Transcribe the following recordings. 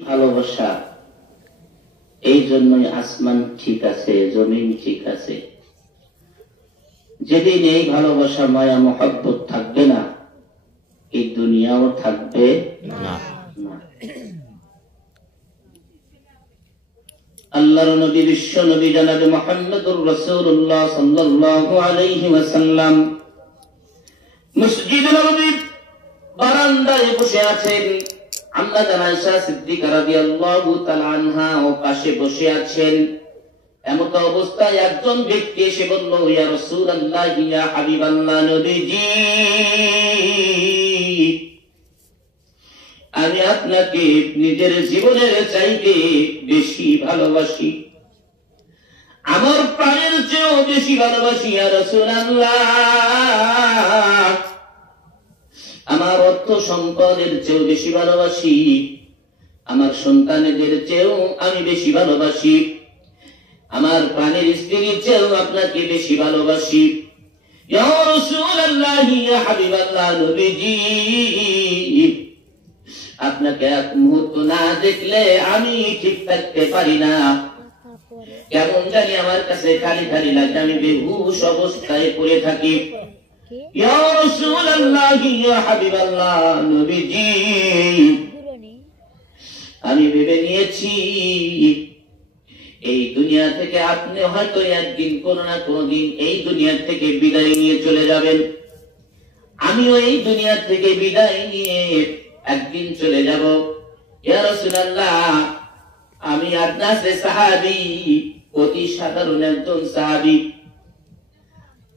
ভালোবাসা, এই জন্যই আসমান ঠিক আছে, জমিন ঠিক আছে। যেদিন এই ভালোবাসা, মায়া, মহব্বত থাকবে না, এই দুনিয়াও থাকবে না। আল্লাহর নবী, বিশ্ব নবী জনাবে মুহাম্মদুর রাসূলুল্লাহ সাল্লাল্লাহু আলাইহি ওয়াসাল্লাম মসজিদে নববীর বারান্দায় বসে আছেন। আম্মা জান আয়েশা সিদ্দিকা রাদিয়াল্লাহু তাআলা আনহা ও পাশে বসে আছেন। এমত অবস্থায় একজন ব্যক্তি এসে বলল, ইয়া রাসূলুল্লাহ, ইয়া হাবিবাল্লাহ, নবীজি, আমি আপনাকে নিজের জীবনের চাইতে বেশি ভালোবাসি, আমার প্রাণের চেয়েও বেশি ভালোবাসি ইয়া রাসূলুল্লাহ। আমার অর্থ সম্পদের চেয়েও বেশি ভালোবাসি, আমার সন্তানদের চেয়েও আমি বেশি ভালোবাসি, আমার প্রাণের স্ত্রীর চেয়েও আপনাকে বেশি ভালোবাসি। ইয়া রাসূলুল্লাহ, ইয়া হাবিবাল্লাহ, নবীজি, আপনাকে এক মুহূর্ত না দেখলে আমি ঠিক থাকতে পারি না। কেমন জানি আমার কাছে খালি খালি লাগে, আমি বেহুশ অবস্থায় পড়ে থাকি। ইয়া রাসূলুল্লাহ, ইয়া হাবিবাল্লাহ, নবীজি, আমি ভেবে নিয়েছি এই দুনিয়া থেকে আপনি হয়তো একদিন কোনো না কোনো দিন এই দুনিয়া থেকে বিদায় নিয়ে চলে যাবেন, আমিও এই দুনিয়া থেকে বিদায় নিয়ে একদিন চলে যাব। ইয়া রাসূলুল্লাহ, আমি আপনার সাহাবী, অতি সাধারণ একজন সাহাবী,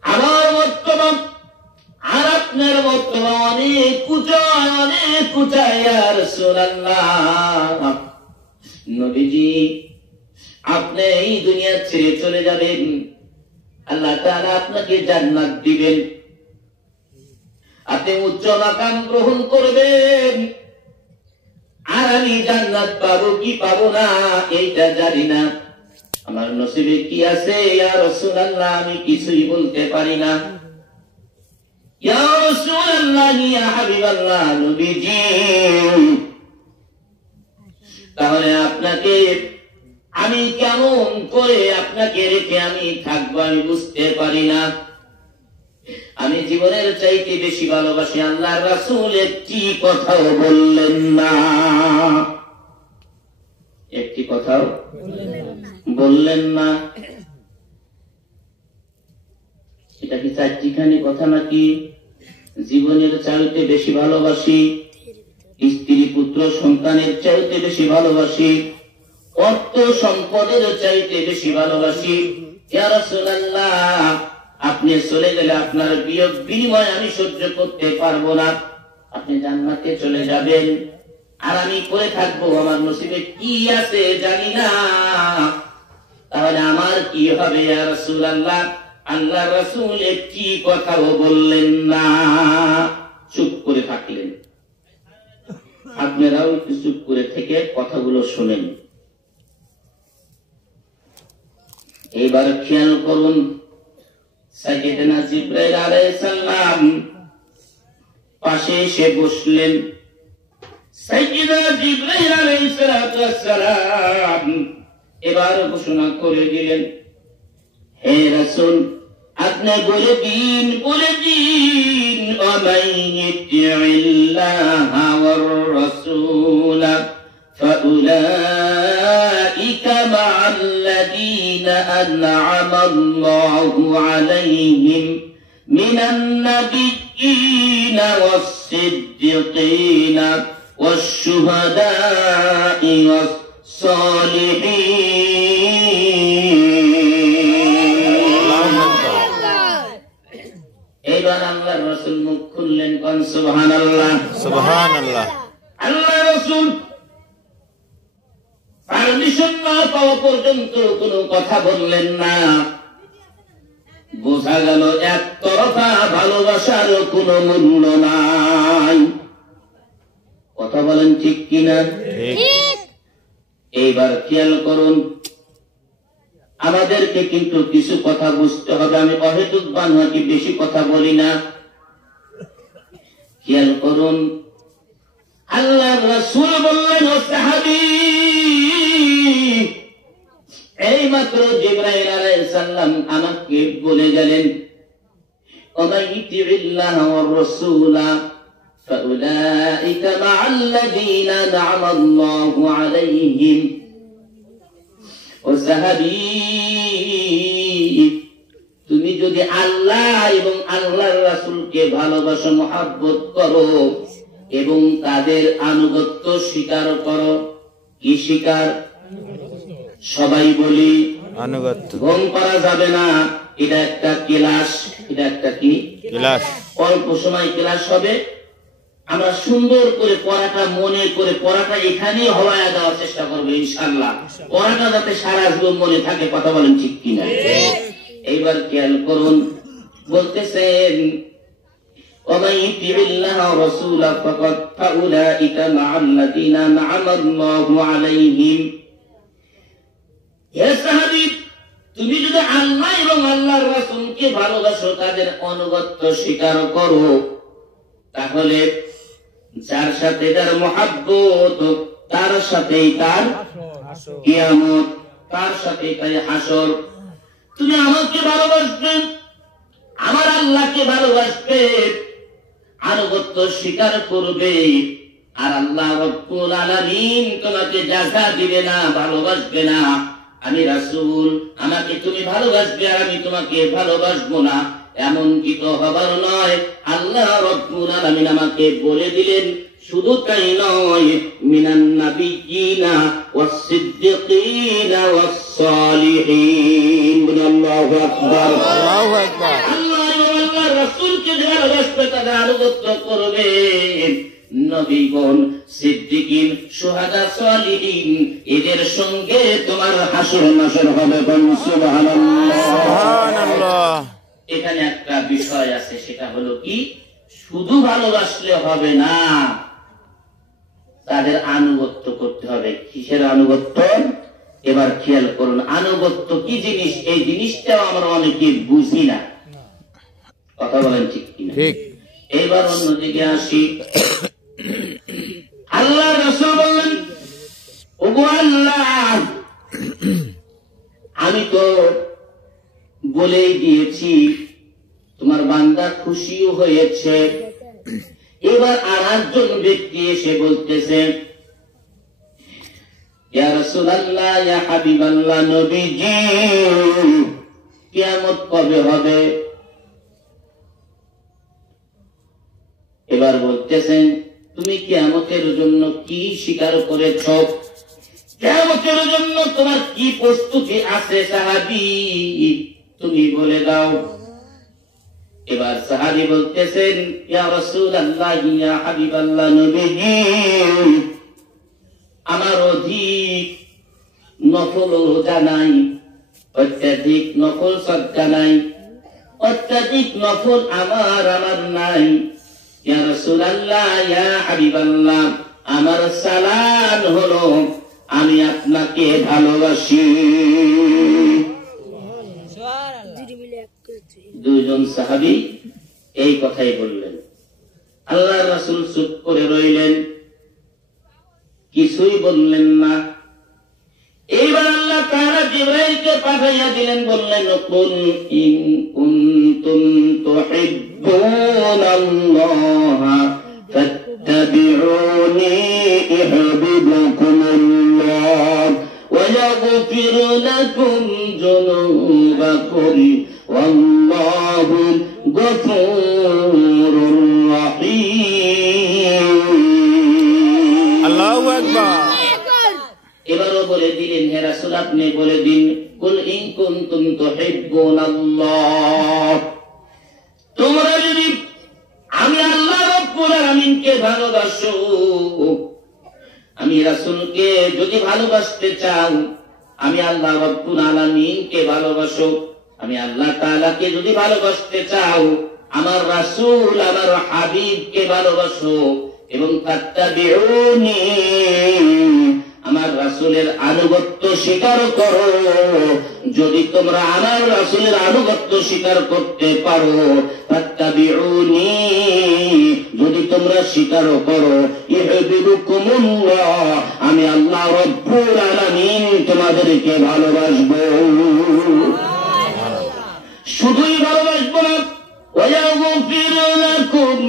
আমার বর্তমান আর আপনার বর্তমান অনেক উঁচা ইয়া রাসূলুল্লাহ। নবীজি, আপনি এই দুনিয়া ছেড়ে চলে যাবেন, আল্লাহ তাআলা আপনাকে জান্নাত দিবেন, আপনি উচ্চ মাকাম গ্রহণ করবেন, আর আমি জান্নাত পাবো কি পাবো না এইটা জানি না, আমার নসিবে কি আছে ইয়া রাসূলুল্লাহ, আমি কিছুই বলতে পারি না। ইয়া রাসূলুল্লাহ, ইয়া হাবিবাল্লাহ, নবীজি, তাহলে আপনাকে আমি কেমন করে আপনাকে রেখে আমি থাকবো আমি বুঝতে পারি না। আমি জীবনের চাইতে বেশি ভালোবাসি। আল্লাহর রাসূল একটি কথাও বললেন না, একটি কথাও বললেন না। এটা কি চারটিখানি কথা নাকি? জীবনের চাইতে বেশি ভালোবাসি, স্ত্রী পুত্র সন্তানের চাইতে বেশি ভালোবাসি, অর্থ সম্পদের চাইতে বেশি ভালোবাসি। ইয়া রাসূলুল্লাহ, আপনি চলে গেলে আপনার বিয়োগ বিনিময় আমি সহ্য করতে পারবো না। আপনি জান্নাতে চলে যাবেন, আর আমি পড়ে থাকবো, আমার নসিবে কি আছে জানি না, তাহলে আমার কি হবে ইয়া রাসূলুল্লাহ? আল্লাহ রাসূল একটি কথাও বললেন না, চুপ করে থাকলেন। আপনারাও একটু চুপ করে থেকে কথাগুলো শোনেন। এবার খেয়াল করুন, সাইয়েদনা জিবরাইল আলাইহিস সালাম পাশে এসে বসলেন। সাইয়েদনা জিবরাইল আলাইহিস সালাম এবার ঘোষণা করে দিলেন, হে রাসূল, আপনি বলে দিন ওয়ামাইয়িতিল্লাহা ওয়ার রাসূল ফাউলাইকা মা'আল্লাযীনা আন'আমা আল্লাহু আলাইহিম মিনান নাবিয়্যিনা ওয়াস-সিদ্দিকিনা ওয়াশ-শুহাদা'i ওয়াস-সালিহিন। এবার আল্লাহর রাসূল মুখ খুললেন, কোন সুবহানাল্লাহ, সুবহানাল্লাহ। আল্লাহর রাসূল পারমিশন না পাওয়া পর্যন্ত কোনো কথা বললেন না। বোঝা গেল একতরফা ভালোবাসার কোনো মূল্য নাই। কথা বলেন ঠিক কিনা? ঠিক। এইবার খেয়াল করুন, আমাদেরকে কিন্তু কিছু কথা বুঝতে হবে। আমি অহেতুক বানোয়াটি বেশি কথা বলি না। খেয়াল করুন, আল্লাহর রাসূল বললেন, ও সাহাবী, মাত্র জিবরাইল আলাইহিস সালাম আমাকে বলে গেলেন, ওমান ইতিবিল্লাহ ওয়ার রাসূলা ফাউলাইকা মাআল্লাযীনা আন'আমা আল্লাহু আলাইহিম। ও সাহাবী, তুমি যদি আল্লাহ এবং আল্লাহর রাসূলকে ভালোবাসো, মহব্বত করো এবং তাদের আনুগত্য স্বীকার করো। কি স্বীকার? সবাই বলি আনুগত্য। ভঙ্গ করা যাবে না। এটা একটা ক্লাস, এটা একটা কি ক্লাস। অল্প সময় ক্লাস হবে। আমরা সুন্দর করে পড়াটা মনে করে পড়াটা এখানেই হওয়ায় দেওয়ার চেষ্টা করবো ইনশাআল্লাহ। পড়াটা যাতে সারা জীবন মনে থাকে। কথা বলেন ঠিক কিনা? এইবার খেয়াল করুন, বলতেছেন ومن يطع الله ورسوله فقد فأولئك مع الذين أنعم الله عليهم। হে সাহাবী, তুমি যদি আল্লাহ এবং আল্লাহর রাসূলকে ভালোবাসো, তাদের আনুগত্য স্বীকার করো, তাহলে যার সাথে তার মহব্বত, তার সাথেই তার কিয়ামত, তার সাথেই তার হাসর। তুমি আমাকে ভালোবাসবে, আমার আল্লাহকে ভালোবাসবে, আনুগত্য স্বীকার করবে, আর আল্লাহ রব্বুল আলামিন তোমাকে জাযা দিবে না, ভালোবাসবে না। আমি রাসূল, আমাকে তুমি ভালোবাসবে আর আমি তোমাকে ভালোবাসবো না, এমন কি তো হবার নয়। আল্লাহ রব্বুল আলামিন আমাকে বলে দিলেন, শুধু তাই নয়, মিনান নাবিয়্যিনা ওয়াস সিদ্দিকিনা ওয়াস সালিহিন। আল্লাহু আকবার, আল্লাহু আকবার। আল্লাহ এবং আল্লাহর রাসূলকে ভালোবাসবে, তাদের আনুগত্য করবে। নবীগণ, সিদ্দিকিন, শুহাদা, সালিহিন, এদের সঙ্গে তোমার হাসর নাসর হবে। সুবহানাল্লাহ, সুবহানাল্লাহ। এখানে একটা বিষয় আছে, সেটা হলো কি, শুধু ভালোবাসলে হবে না, তাদের আনুগত্য করতে হবে। কিসের আনুগত্য? এবার খেয়াল করুন, আনুগত্য কি জিনিস, এই জিনিসটাও আমরা অনেকে বুঝি না। কথা বলেন ঠিক কিনা? ঠিক। এবার অন্যদিকে আসি। আল্লাহ রাসূল বললেন, ওগো আল্লাহ, আমি তো বলেই দিয়েছি, তোমার বান্দা খুশিও হয়েছে। এবার আর একজন ব্যক্তি এসে বলতেছে, ইয়া রাসূলুল্লাহ, ইয়া হাবিবাল্লাহ, নবীজি, কিয়ামত কবে হবে? এবার বলতেছেন, তুমি কিয়ামতের জন্য কি স্বীকার করেছ? কিয়ামতের জন্য তোমার কি প্রস্তুতি আছে সাহাবী, তুমি বলে দাও। এবার সাহাবী বলতেছেন, ইয়া রাসূলুল্লাহ, ইয়া হাবিবাল্লাহ, নবীজি, আমার অধিক নফল রোজা নাই, অত্যাধিক নফল সাদকা নাই, অত্যাধিক নফল আমার নাই। ইয়া রাসূলুল্লাহ, ইয়া হাবিবাল্লাহ, আমার সালাম হলো আমি আপনাকে ভালোবাসি। দুইজন সাহাবী এই কথাই বললেন। আল্লাহর রাসূল চুপ করে রইলেন, কিছুই বললেন না। এইবার আল্লাহ তাআলা জিবরাইলকে পাঠাইয়া দিলেন, বললেন, কুল ইন কুনতুম তুহিব্বুনাল্লাহা ফাত্তাবিউনি ইউহিব্বুকুমুল্লাহ ওয়া ইয়াগফির লাকুম যুনুবাকুম ওয়াল্লাহু গফুরুর রাহিম। আল্লাহু আকবার। এবারও বলে দিলেন, হে রাসূল, আপনি বলে দিন, কুল ইন কুনতুম তুহিব্বুনাল্লাহ, তোমরা যদি আমি আল্লাহ রাব্বুল আলামিনকে ভালোবাসো, আমি রাসূলকে যদি ভালোবাসতে চাও, আমি আল্লাহ রাব্বুল আলামিনকে ভালোবাসো, আমি আল্লাহ তাআলাকে যদি ভালোবাসতে চাও, আমার রাসূল, আমার হাবিবকে ভালোবাসো, এবং তাত্তাবিউনি, আমার রাসূলের আনুগত্য স্বীকার করো। যদি তোমরা আমার রাসূলের আনুগত্য স্বীকার করতে পারো, ফাত্তাবিউনি যদি তোমরা স্বীকার করো ইউহিব্বুকুমুল্লাহ, আমি আল্লাহ রব্বুল আলামিন তোমাদেরকে ভালোবাসবো। শুধুই ভালোবাসবো না, ওয়ায়াগফির লাকুম,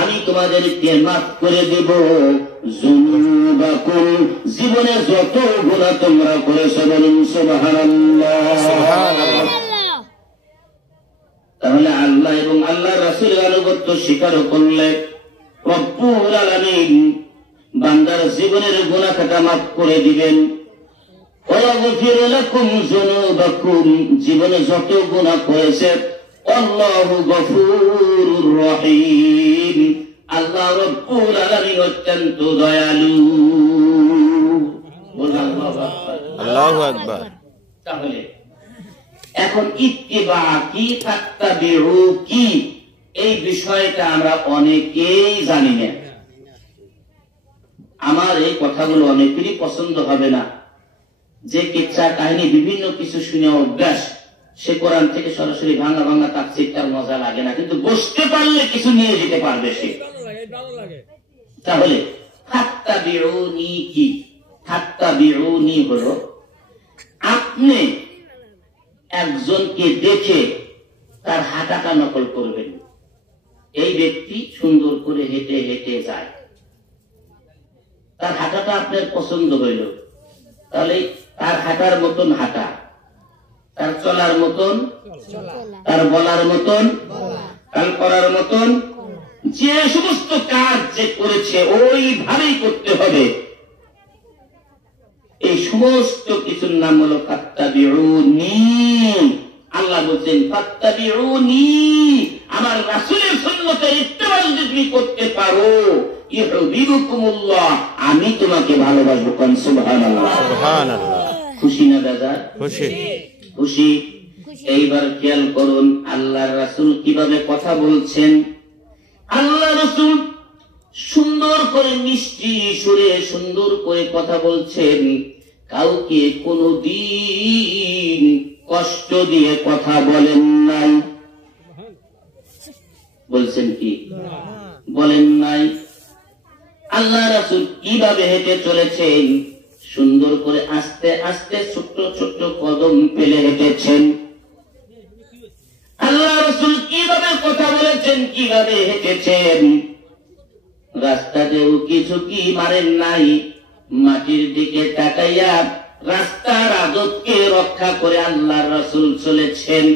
আমি তোমাদেরকে মাফ করে দেব যুনুবাকুম, জীবনে যত গুনাহ তোমরা করেছো, বলুন সুবহানাল্লাহ। তাহলে আল্লাহ এবং আল্লাহর রাসূলের আনুগত্য স্বীকার করলে রব্বুল আলামিন বান্দার জীবনের গুনাহ খাতা মাফ করে দিবেন। ওয়াগফির লাকুম যুনুবাকুম, জীবনে যত গুনাহ করেছে, আল্লাহু গফুরুর রহিম, আল্লাহ রব্বুল আলামিন অত্যন্ত দয়ালু। আল্লাহু আকবার। তাহলে এখন ইত্তিবা কি, তাত্তাবিউ কি, এই বিষয়টা আমরা অনেকেই জানি না। আমার এই কথাগুলো অনেকেরই পছন্দ হবে না, যে কিচ্ছা কাহিনী বিভিন্ন কিছু শুনে অভ্যাস, সে কোরআন থেকে সরাসরি ভাঙা ভাঙা তাফসীর তার মজা লাগে না, কিন্তু বসতে পারলে কিছু নিয়ে যেতে পারবে সে। তাহলে তাত্তাবিউনি কি? তাত্তাবিউনি হলো আপনি একজনকে দেখে তার হাঁটাটা নকল করবেন। এই ব্যক্তি সুন্দর করে হেঁটে হেঁটে যায়, তার হাঁটাটা আপনার পছন্দ হইল, তাহলে তার হাঁটার মতন হাঁটা, তার চলার মতন, তার বলার মতন, তার করার মতন, যে সমস্ত কাজ যে করেছে ওইভাবেই করতে হবে। এই সমস্ত কিছুর নাম হলো ফাত্তাবিউনি। আল্লাহ বলছেন ফাত্তাবিউনি, আমার রাসূলের সুন্নতের ইত্তেবা যদি তুমি করতে পারো, ইউহিব্বুকুমুল্লাহ, আমি তোমাকে ভালোবাসবো। কোন সুবহানাল্লাহ। সুবহানাল্লাহ। খুশি না দাদা? খুশি। খুশি। এইবার খেয়াল করুন আল্লাহর রাসূল কিভাবে কথা বলছেন। আল্লাহ রাসূল সুন্দর করে মিষ্টি সুরে সুন্দর করে কথা বলছেন, কাউকে কোনদিন কষ্ট দিয়ে কথা বলেন নাই। বলছেন কি? বলেন নাই। আল্লাহ রাসূল কিভাবে হেঁটে চলেছেন? সুন্দর করে আস্তে আস্তে ছোট্ট ছোট্ট কদম ফেলে হেঁটেছেন। আল্লাহ রাসূল কিভাবে কথা বলেছেন, কিভাবে হেঁটেছেন? রাস্তাতেও কিছু কি মারেন নাই, মাটির দিকে তাকাইয়া রাস্তার আদবকে রক্ষা করে আল্লাহ রাসূল চলেছেন।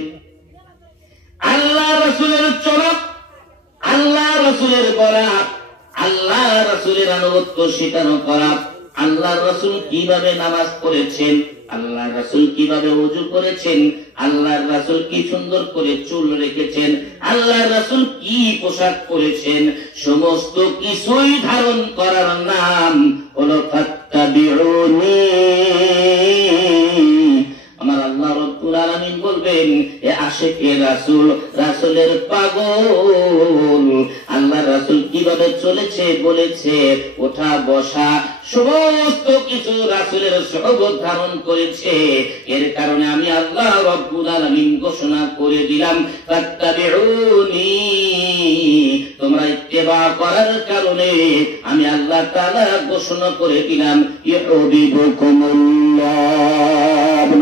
আল্লাহ রাসূলের চলা, আল্লাহ রাসূলের বলা, আল্লাহ রাসূলের আনুগত্য স্বীকার করা। আল্লাহ রাসূল কিভাবে নামাজ পড়েছেন, আল্লাহ রাসূল কিভাবে ওযু করেছেন, আল্লাহ রাসূল কি সুন্দর করে চুল রেখেছেন, আল্লাহ রাসূল কি পোশাক পরেছেন, সমস্ত কিছুই ধারণ করার নাম হলো ফাত্তাবিউনি। আমার আল্লাহ রব্বুল আলামিন বলবেন, এ আশিকে রাসূল, রাসূলের পাগল, আল্লাহ রাসূল কিভাবে চলেছে বলেছে, ওঠা বসা সমস্ত কিছু রাসূলের সুহবত ধারণ করেছে। এর কারণে আমি আল্লাহ রব্বুল আলামিন ঘোষণা করে দিলাম ফাত্তাবিউনি, তোমরা ইত্তেবা করার কারণে আমি আল্লাহ তাআলা ঘোষণা করে দিলাম ইউহিব্বুকুমুল্লাহ।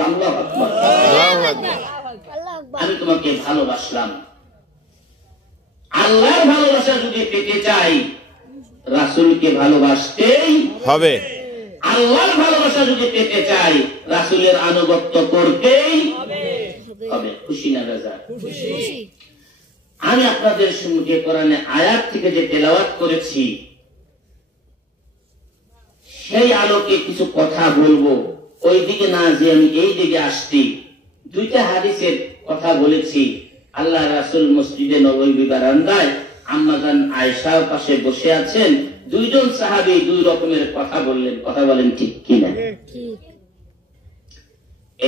আল্লাহু আকবার। আমি তোমাকে ভালোবাসলাম। আল্লাহর ভালোবাসা যদি পেতে চাই, রাসূলকে ভালোবাসতেই হবে। আল্লাহর ভালোবাসা যদি পেতে চাই, রাসূলের আনুগত্য করতেই হবে। খুশি না রাজা? আমি আপনাদের সম্মুখে কোরআনে আয়াত থেকে যে তেলাওয়াত করেছি, সেই আলোকে কিছু কথা বলবো। ওই দিকে না যে আমি এই দিকে আসছি, দুইটা হাদিসের কথা বলেছি। আল্লাহ রাসূল মসজিদে নববী বারান্দায় আম্মা জান আয়েশার পাশে বসে আছেন, দুইজন সাহাবী দুই রকমের কথা বললেন। কথা বলেন ঠিক কিনা?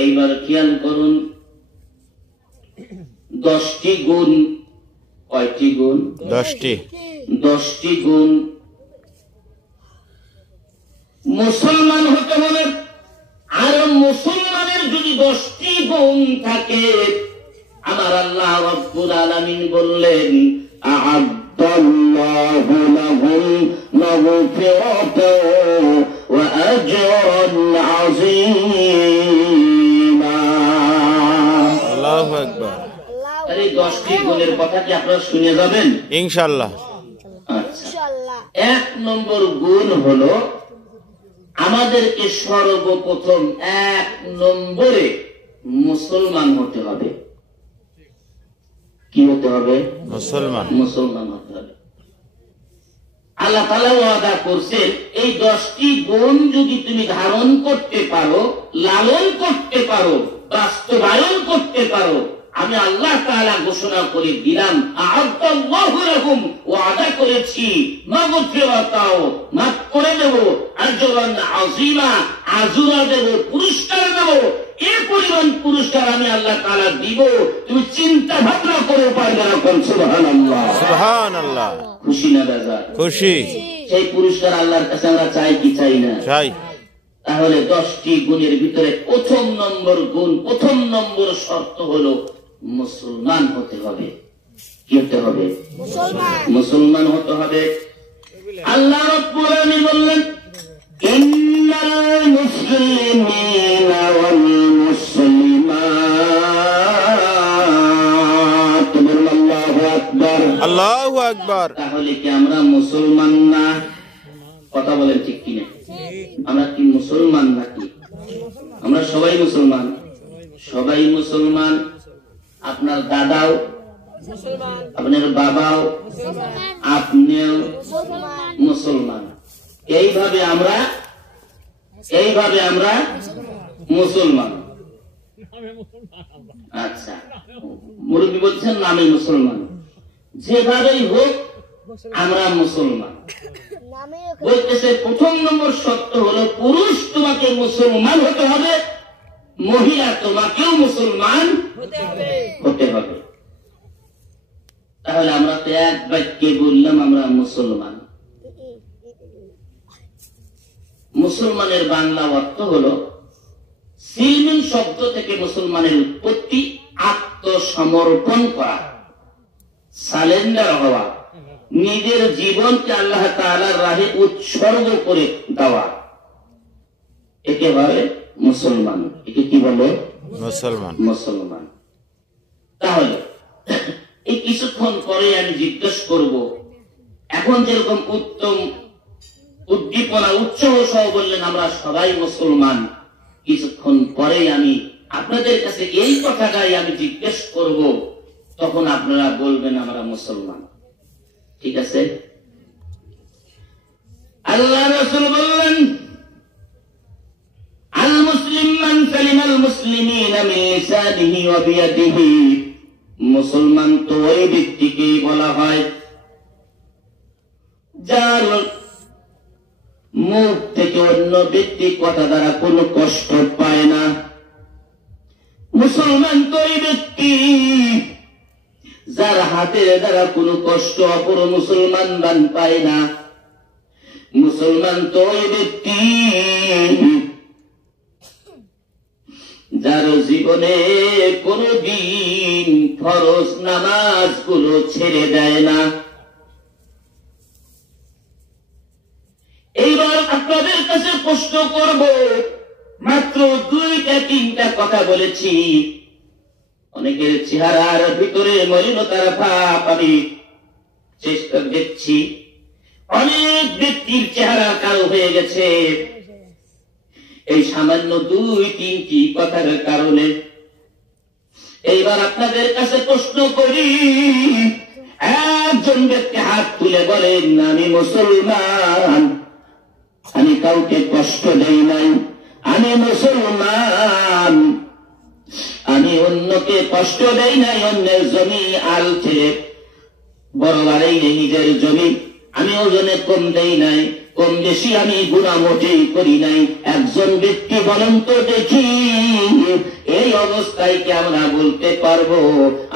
এইবার খেয়াল করুন, 10টি গুণ। কয়টি গুণ? 10টি। 10টি গুণ মুসলমান হতে হলে, আর মুসলমানের যদি 10টি গুণ থাকে, আমার আল্লাহ রাব্বুল আলামিন বললেন আ'আদ্দাল্লাহু আল্লাহু লাহুম মাগফিরাতাও ওয়া আজরান আযীমা। আল্লাহু আকবার। এই 10টি গুণের কথা কি আপনারা শুনে যাবেন ইনশাআল্লাহ। আচ্ছা, 1 নম্বর গুণ হলো আমাদেরকে সর্বপ্রথম 1 নম্বরে মুসলমান হতে হবে। কি হতে হবে? মুসলমান। মুসলমান হতে হবে। আল্লাহ তাআলা ওয়াদা করছেন এই 10টি গুণ যদি তুমি ধারণ করতে পারো, লালন করতে পারো, বাস্তবায়ন করতে পারো, আমি আল্লাহ তাআলা ঘোষণা করে দিলাম আ'আদাল্লাহু লাহুম, ওয়াদা করেছি মাগফিরাতাও, মাফ করে দেব, আজরান আযীমা, আজরা দেব, পুরস্কার দেব। এই পরিমাণ পুরস্কার আমি আল্লাহ তাআলা দিব, তুমি চিন্তা ভাবনা করে পারবে না। কোন সুবহানাল্লাহ। সুবহানাল্লাহ। খুশি না বেজার? খুশি। সেই পুরস্কার আল্লাহর কাছে আমরা চাই কি চাই না? চাই। তাহলে 10টি গুণের ভিতরে প্রথম নম্বর গুণ, প্রথম নম্বর শর্ত হলো মুসলমান হতে হবে। কি হতে হবে? মুসলমান হতে হবে। আল্লাহ রাব্বুল আলামিন বললেন ইন্নাল মুসলিমিনা ওয়াল মুসলিমাত, আল্লাহু আকবার। আল্লাহু আকবার। তাহলে কি আমরা মুসলমান না? কথা বলেন ঠিক কিনা? আমরা কি মুসলমান নাকি? আমরা সবাই মুসলমান। সবাই মুসলমান। আপনার দাদাও, আপনার বাবাও, আপনিও মুসলমান। এইভাবে আমরা মুসলমান। আচ্ছা, মুরব্বী বলছেন আমি মুসলমান। যেভাবেই হোক আমরা মুসলমান। বলতেছে প্রথম নম্বর শর্ত হলো পুরুষ তোমাকে মুসলমান হতে হবে, মহিলা তোমাকেও মুসলমান হতে হবে। তাহলে আমরা তো এক বাক্যে বললাম আমরা মুসলমান। মুসলমানের বাংলা অর্থ হলো, সিলমিন শব্দ থেকে মুসলমানের উৎপত্তি আত্মসমর্পণ করা, সারেন্ডার হওয়া, নিজের জীবনকে আল্লাহ তাআলার রাহে উৎসর্গ করে দেওয়া, একে বলে মুসলমান। একে কি বলে? মুসলমান। মুসলমান। তাহলে এই কিছুক্ষণ পরে আমি জিজ্ঞেস করব, এখন যেরকম উত্তম উদ্দীপনা উৎসাহ সহ বললেন আমরা সবাই মুসলমান, কিছুক্ষণ পরে আমি আপনাদের কাছে এই কথাটাই আমি জিজ্ঞেস করব, তখন আপনারা বলবেন আমরা মুসলমান। ঠিক আছে? আল্লাহ রাসূল বললেন আল মুসলিম মান সালিমাল মুসলিমিনা মিন লিসানিহি ওয়া বিয়াদিহি। মুসলমান তো ওই ব্যক্তিকেই বলা হয় যার মুখ থেকে অন্য ব্যক্তি কথা দ্বারা কোনো কষ্ট পায় না। মুসলমান তো ওই ব্যক্তি যার হাতের দ্বারা কোনো কষ্ট অপর মুসলমান বান পায় না। মুসলমান তো ওই ব্যক্তি যার জীবনে কোনদিন ফরজ নামাজ গুলো ছেড়ে দেয় না। এইবার আপনাদের কাছে প্রশ্ন করব, মাত্র 2-3টা কথা বলেছি, অনেকের চেহারার ভিতরে মলিনতার ভাব আমি চেষ্টা দেখছি, অনেক ব্যক্তির চেহারা কালো হয়ে গেছে এই সামান্য 2-3টি কথার কারণে। এইবার আপনাদের কাছে প্রশ্ন করি, একজন ব্যক্তি হাত তুলে বলেন আমি মুসলমান, আমি কাউকে কষ্ট দেই নাই, আমি মুসলমান, আমি অন্যকে কষ্ট দেই নাই, অন্যের জমি আল ছেড়ে বড় বাড়াই নেই নিজের জমি, আমি ওজনে কম দেই নাই, কম বেশি আমি গুনাহ মোটেই করি নাই। একজন ব্যক্তি বলেন তো দেখি, এই অবস্থায় কি আমরা বলতে পারবো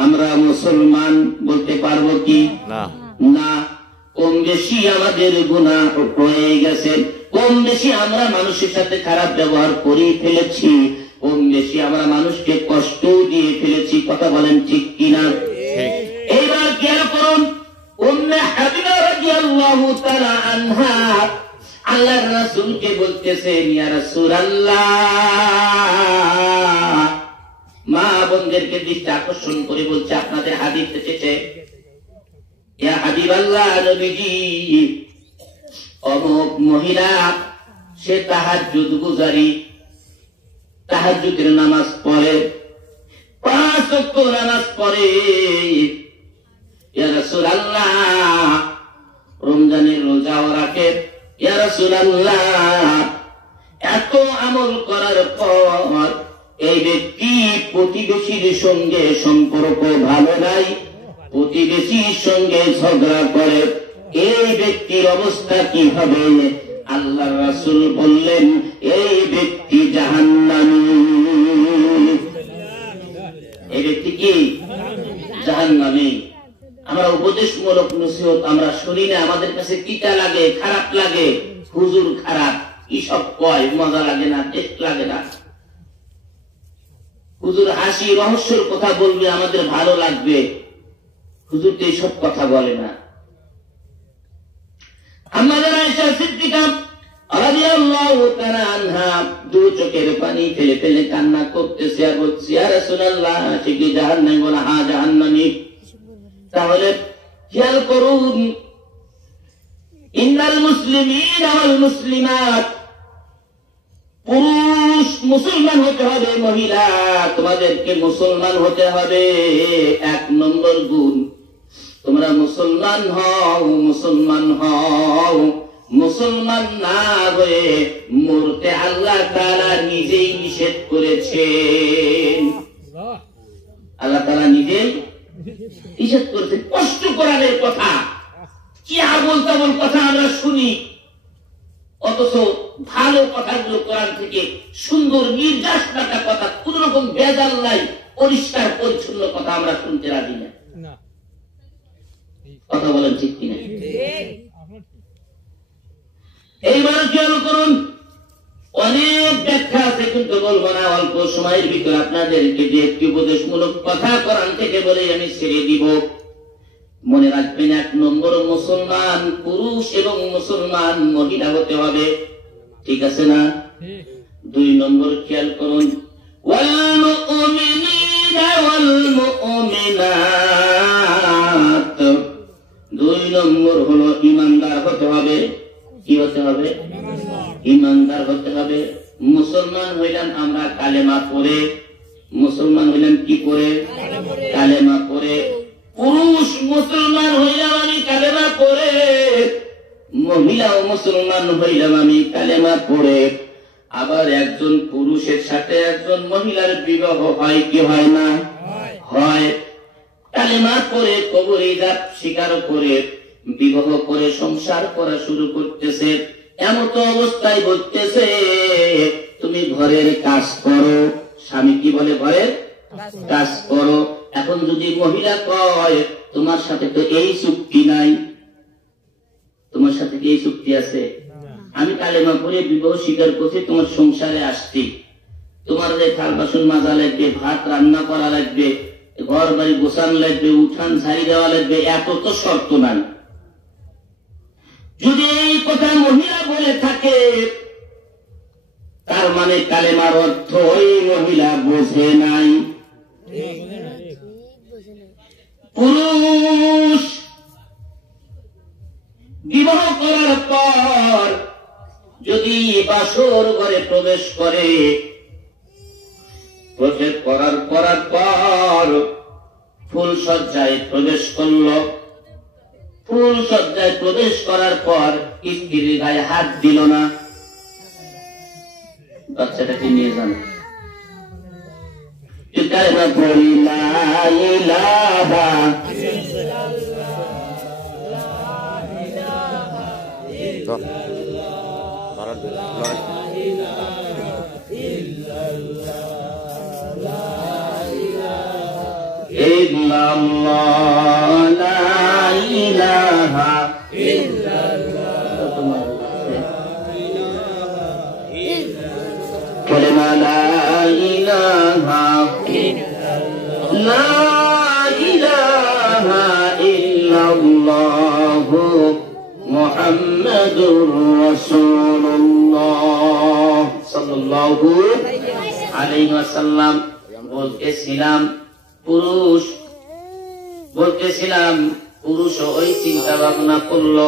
আমরা মুসলমান? বলতে পারবো কি? না। কম বেশি আমাদের গুনাহ হয়ে গেছে, কম বেশি আমরা মানুষের সাথে খারাপ ব্যবহার করে ফেলেছি, কম বেশি আমরা মানুষকে কষ্ট দিয়ে ফেলেছি। কথা বলেন ঠিক কিনা? এইবার খেয়াল করুন, উম্মে হাবিবা রাদিয়াল্লাহু রাদিয়াল্লাহু তাআলা আনহা আল্লাহর রাসূলকে বলতেছেন, ইয়া রাসূলুল্লাহ, মা বোনদেরকে দৃষ্টি আকর্ষণ করে বলছে, আপনাদের হাদিস এসেছে, ইয়া হাবিবাল্লাহ, নবীজি, অমুক মহিলা, সে তাহাজ্জুদ গুজারি, তাহাজ্জুদের নামাজ পড়ে, 5 ওয়াক্ত নামাজ পড়ে, ইয়া রাসূলুল্লাহ, রমজানের রোজাও রাখে, ইয়া রাসূলুল্লাহ, এত আমল করার পর এই ব্যক্তি প্রতিবেশীর সঙ্গে সম্পর্ক ভালো নাই, প্রতিবেশীর সঙ্গে ঝগড়া করে, এই ব্যক্তির অবস্থা কি হবে? আল্লাহর রাসূল বললেন, এই ব্যক্তি জাহান্নামী। এই ব্যক্তি কি? জাহান্নামী। আমরা উপদেশমূলক নসিহত আমরা শুনি না, আমাদের কাছে তিতা লাগে, খারাপ লাগে, হুজুর খারাপ, কি সব কয়, মজা লাগে না, টেস্ট লাগে না। হুজুর হাসি রহস্যের কথা বলবে, আমাদের ভালো লাগবে, হুজুর তো এইসব কথা বলে না। আমাদের আয়েশা সিদ্দিকা রাদিয়াল্লাহু তাআলা আনহা 2 চোখের পানি ফেলে ফেলে কান্না করতেছে আর বলছে, ইয়া রাসূলুল্লাহ, সে কি জাহান্নামী? বলা, হ্যাঁ জাহান্নামী। তাহলে খেয়াল করুন, ইন্নাল মুসলিমিনা ওয়াল মুসলিমাত, পুরুষ মুসলমান হতে হবে, মহিলা তোমাদেরকে মুসলমান হতে হবে। 1 নম্বর গুণ, তোমরা মুসলমান হও, মুসলমান হও। মুসলমান না হয়ে মরতে আল্লাহ তাআলা নিজেই নিষেধ করেছেন। আল্লাহ তাআলা নিজেই নিষেধ করেছেন। কষ্ট কোরআনের কথা, কি আবল তাবল কথা আমরা শুনি, অথচ ভালো কথাগুলো কোরআন থেকে সুন্দর নির্যাস কাটা কথা, কোন রকম ভেজাল নাই, পরিষ্কার পরিচ্ছন্ন কথা আমরা শুনতে রাজি না। কথা বলেন ঠিক কিনা? এইবার খেয়াল করুন, অনেক ব্যাখ্যা আছে, কিন্তু বলবো না, অল্প সময়ের ভিতরে আপনাদেরকে যে একটি উপদেশমূলক কথা কোরআন থেকে বলে আমি ছেড়ে দিব। মনে রাখবেন, 1 নম্বর, মুসলমান পুরুষ এবং মুসলমান মহিলা হতে হবে, ঠিক আছে না? 2 নম্বর খেয়াল করুন, ওয়াল মুমিনিনা ওয়াল মুমিনাত, 2 নম্বর হলো ঈমানদার হতে হবে। কি হতে হবে? ঈমানদার হতে হবে। মুসলমান হইলাম আমরা কালেমা পড়ে, মুসলমান হইলাম কি করে? কালেমা পড়ে। পুরুষ মুসলমান হইলাম আমি কালেমা পড়ে, মহিলাও মুসলমান হইলাম আমি কালেমা পড়ে। আবার একজন পুরুষের সাথে একজন মহিলার বিবাহ হয় কি হয় না? হয়। কালেমা পড়ে কবরে ইজাব স্বীকার করে বিবাহ করে সংসার করা শুরু করতেছে। এমত অবস্থায় বলতেছে, তুমি ঘরের কাজ করো। স্বামী কি বলে? ঘরের কাজ করো। এখন যদি মহিলা কয়, তোমার সাথে তো এই চুক্তি নাই, তোমার সাথে কি এই চুক্তি আছে? আমি কালেমা পড়ে বিবাহ স্বীকার করছি, তোমার সংসারে আসছি, তোমার যে থাল বাসন মাজা লাগবে, ভাত রান্না করা লাগবে, ঘর বাড়ি গোছানো লাগবে, উঠান ঝাড়ি দেওয়া লাগবে, এত তো শর্ত নাই। যদি এই কথা মহিলা বলে থাকে, তার মানে কালেমার অর্থ ওই মহিলা বোঝে নাই। পুরুষ বিবাহ করার পর যদি বাসর ঘরে প্রবেশ করে, প্রবেশ করার পর ফুল সজ্জায় প্রবেশ করল, ফুল সজ্জায় প্রবেশ করার পর স্ত্রীর গায়ে হাত দিল না, বাচ্চাটাকে নিয়ে যান। কালেমা পড়ি লা ইলাহা ইল্লাল্লাহ, লা ইলাহা ইল্লাল্লাহ, কালেমা লা ইলাহা লা ইলাহা ইল্লাল্লাহ সাল্লাল্লাহু আলাইহি ওয়াসাল্লাম বলতেছিলাম পুরুষ ওই চিন্তা ভাবনা করলো,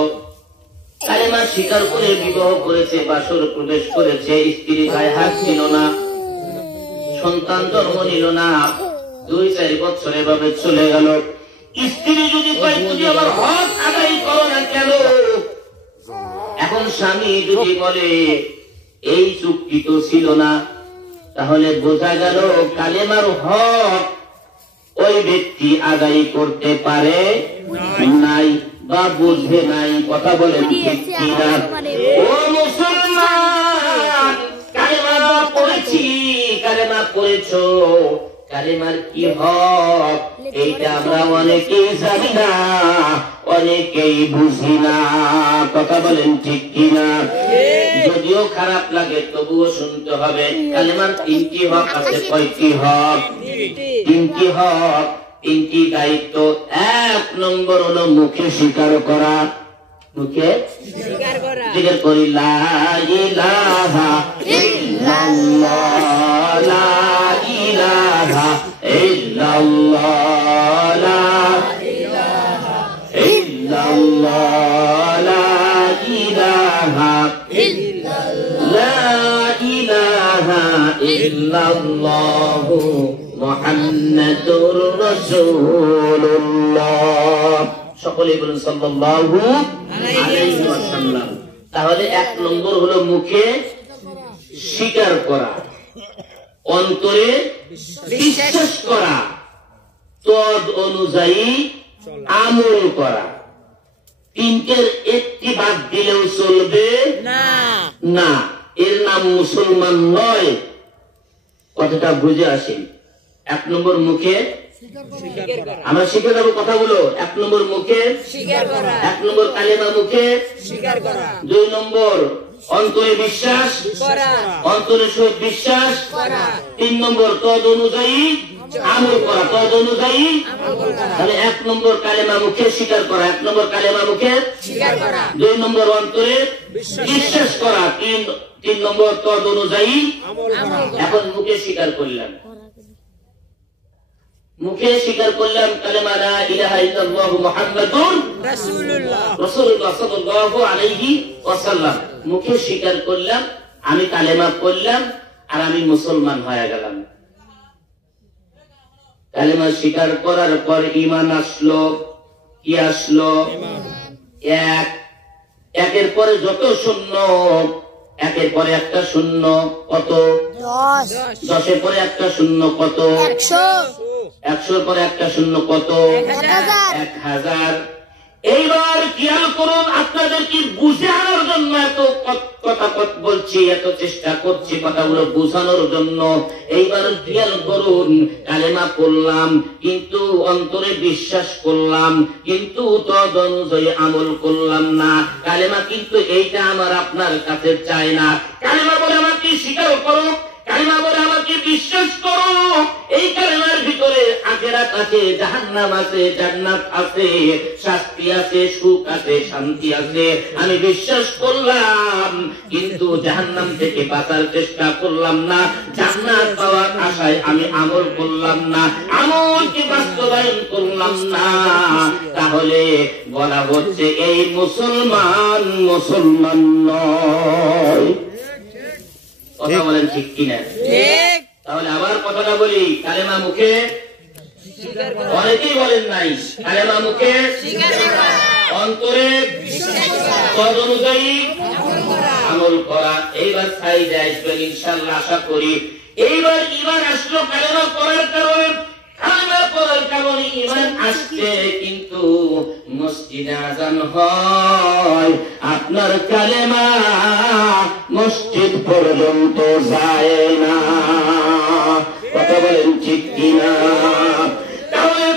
কালেমা স্বীকার করে বিবাহ করেছে, বাসর প্রবেশ করেছে, স্ত্রী গায়ে হাত ছিল না, সন্তান জন্ম নিল না, 2-4 বছর এভাবে চলে গেল। স্ত্রী যদি কয় তুমি আমার হক আদায় করো না কেন, এখন স্বামী যদি বলে এই চুক্তি তো ছিল না, তাহলে বোঝা গেল কালেমার হক ওই ব্যক্তি আদায় করতে পারে নাই বা বুঝে নাই। কথা বলেন ঠিক কিনা? ও মুসলমান, কালেমা পড়েছি, কালেমা পড়েছো, কালেমার কি হক এইটা আমরা অনেকেই জানি না, অনেকেই বুঝি না। কথা বলেন ঠিক কিনা? যদিও খারাপ লাগে তবুও শুনতে হবে। কালেমার 3টি হক আছে। কয়টি হক? 3টি হক, 3টি দায়িত্ব। 1 নম্বর হলো মুখে স্বীকার করা, মুখে জিকির করি লা ইলাহা ইল্লাল্লাহ, লা ইলাহা ইল্লাল্লাহ, লা ইলাহা ইল্লাল্লাহ, লা ইলাহা ইল্লাল্লাহ মুহাম্মাদুর রাসূলুল্লাহ। সকলে বলুন সাল্লাল্লাহু আলাইহি ওয়াসাল্লাম। তাহলে 1 নম্বর হলো মুখে স্বীকার করা, অন্তরে বিশ্বাস করা, তদ অনুযায়ী আমল করা। 3টের একটি বাদ দিলেও চলবে না, এর নাম মুসলমান নয়। কথাটা বুঝে আসেন। 1 নম্বর মুখে আমরা শিখে যাবো কথাগুলো। 1 নম্বর মুখে স্বীকার করা, 1 নম্বর কালেমা মুখে স্বীকার করা, 2 নম্বর অন্তরে বিশ্বাস করা, অন্তরে সব বিশ্বাস করা, 3 নম্বর তদ অনুযায়ী আমল করা, তদ অনুযায়ী তাহলে 1 নম্বর কালেমা মুখে স্বীকার করা, 1 নম্বর কালেমা মুখে স্বীকার করা, 2 নম্বর অন্তরে বিশ্বাস করা, 3 নম্বর তদ অনুযায়ী আমল করা। এখন মুখে স্বীকার করলাম, মুখে স্বীকার করলাম কালেমা লা ইলাহা ইল্লাল্লাহ মুহাম্মাদুর রাসূলুল্লাহ সাল্লাল্লাহু আলাইহি ওয়াসাল্লাম। মুখে স্বীকার করলাম, আমি কালেমা পড়লাম আর আমি মুসলমান হয়ে গেলাম। কালেমা স্বীকার করার পর ঈমান আসলো। কি আসলো? একের পরে যত শূন্য, একের পরে একটা শূন্য কত? 10 এর পরে একটা শূন্য কত? 100 পরে একটা শূন্য কত? 1000। এইবার খেয়াল করুন, আপনাদের কি বুঝে আনার জন্য এত কথা বলছি, এত চেষ্টা করছি কথাগুলো বুঝানোর জন্য। এইবার খেয়াল করুন, কালেমা পড়লাম কিন্তু অন্তরে বিশ্বাস করলাম, কিন্তু তদ অনুযায়ী আমল করলাম না। কালেমা কিন্তু এইটা আমার আপনার কাছে চায় না। কালেমা বলে আমাকে স্বীকার করো, কালেমা বলে আমাকে বিশ্বাস করো। এই কালেমার ভিতরে আখিরাত আছে, জাহান্নাম আছে, জান্নাত আছে, শাস্তি আছে, সুখ আছে, শান্তি আছে। আমি বিশ্বাস করলাম কিন্তু জাহান্নাম থেকে বাঁচার চেষ্টা করলাম না, জান্নাত পাওয়ার আশায় আমি আমল করলাম না, আমলকে বাস্তবায়ন করলাম না। তাহলে বলা হচ্ছে এই মুসলমান মুসলমান নয়। কথা বলেন ঠিক কিনা? তাহলে আবার কথাটা বলি, কালেমা মুখে, অনেকেই বলেন নাই, কালেমা মুখে অন্তরে তদ অনুযায়ী আমল করা। এইবার সাইডে আসবেন ইনশাআল্লাহ, আশা করি। এইবার ঈমান আসলো কালেমা পড়ার কারণে, কালেমা পড়ার কারণে ঈমান আসছে, কিন্তু মসজিদে আযান হয়, আপনার কালেমা মসজিদ পর্যন্ত যায় না। কথা বলেন ঠিক কিনা? তাহলে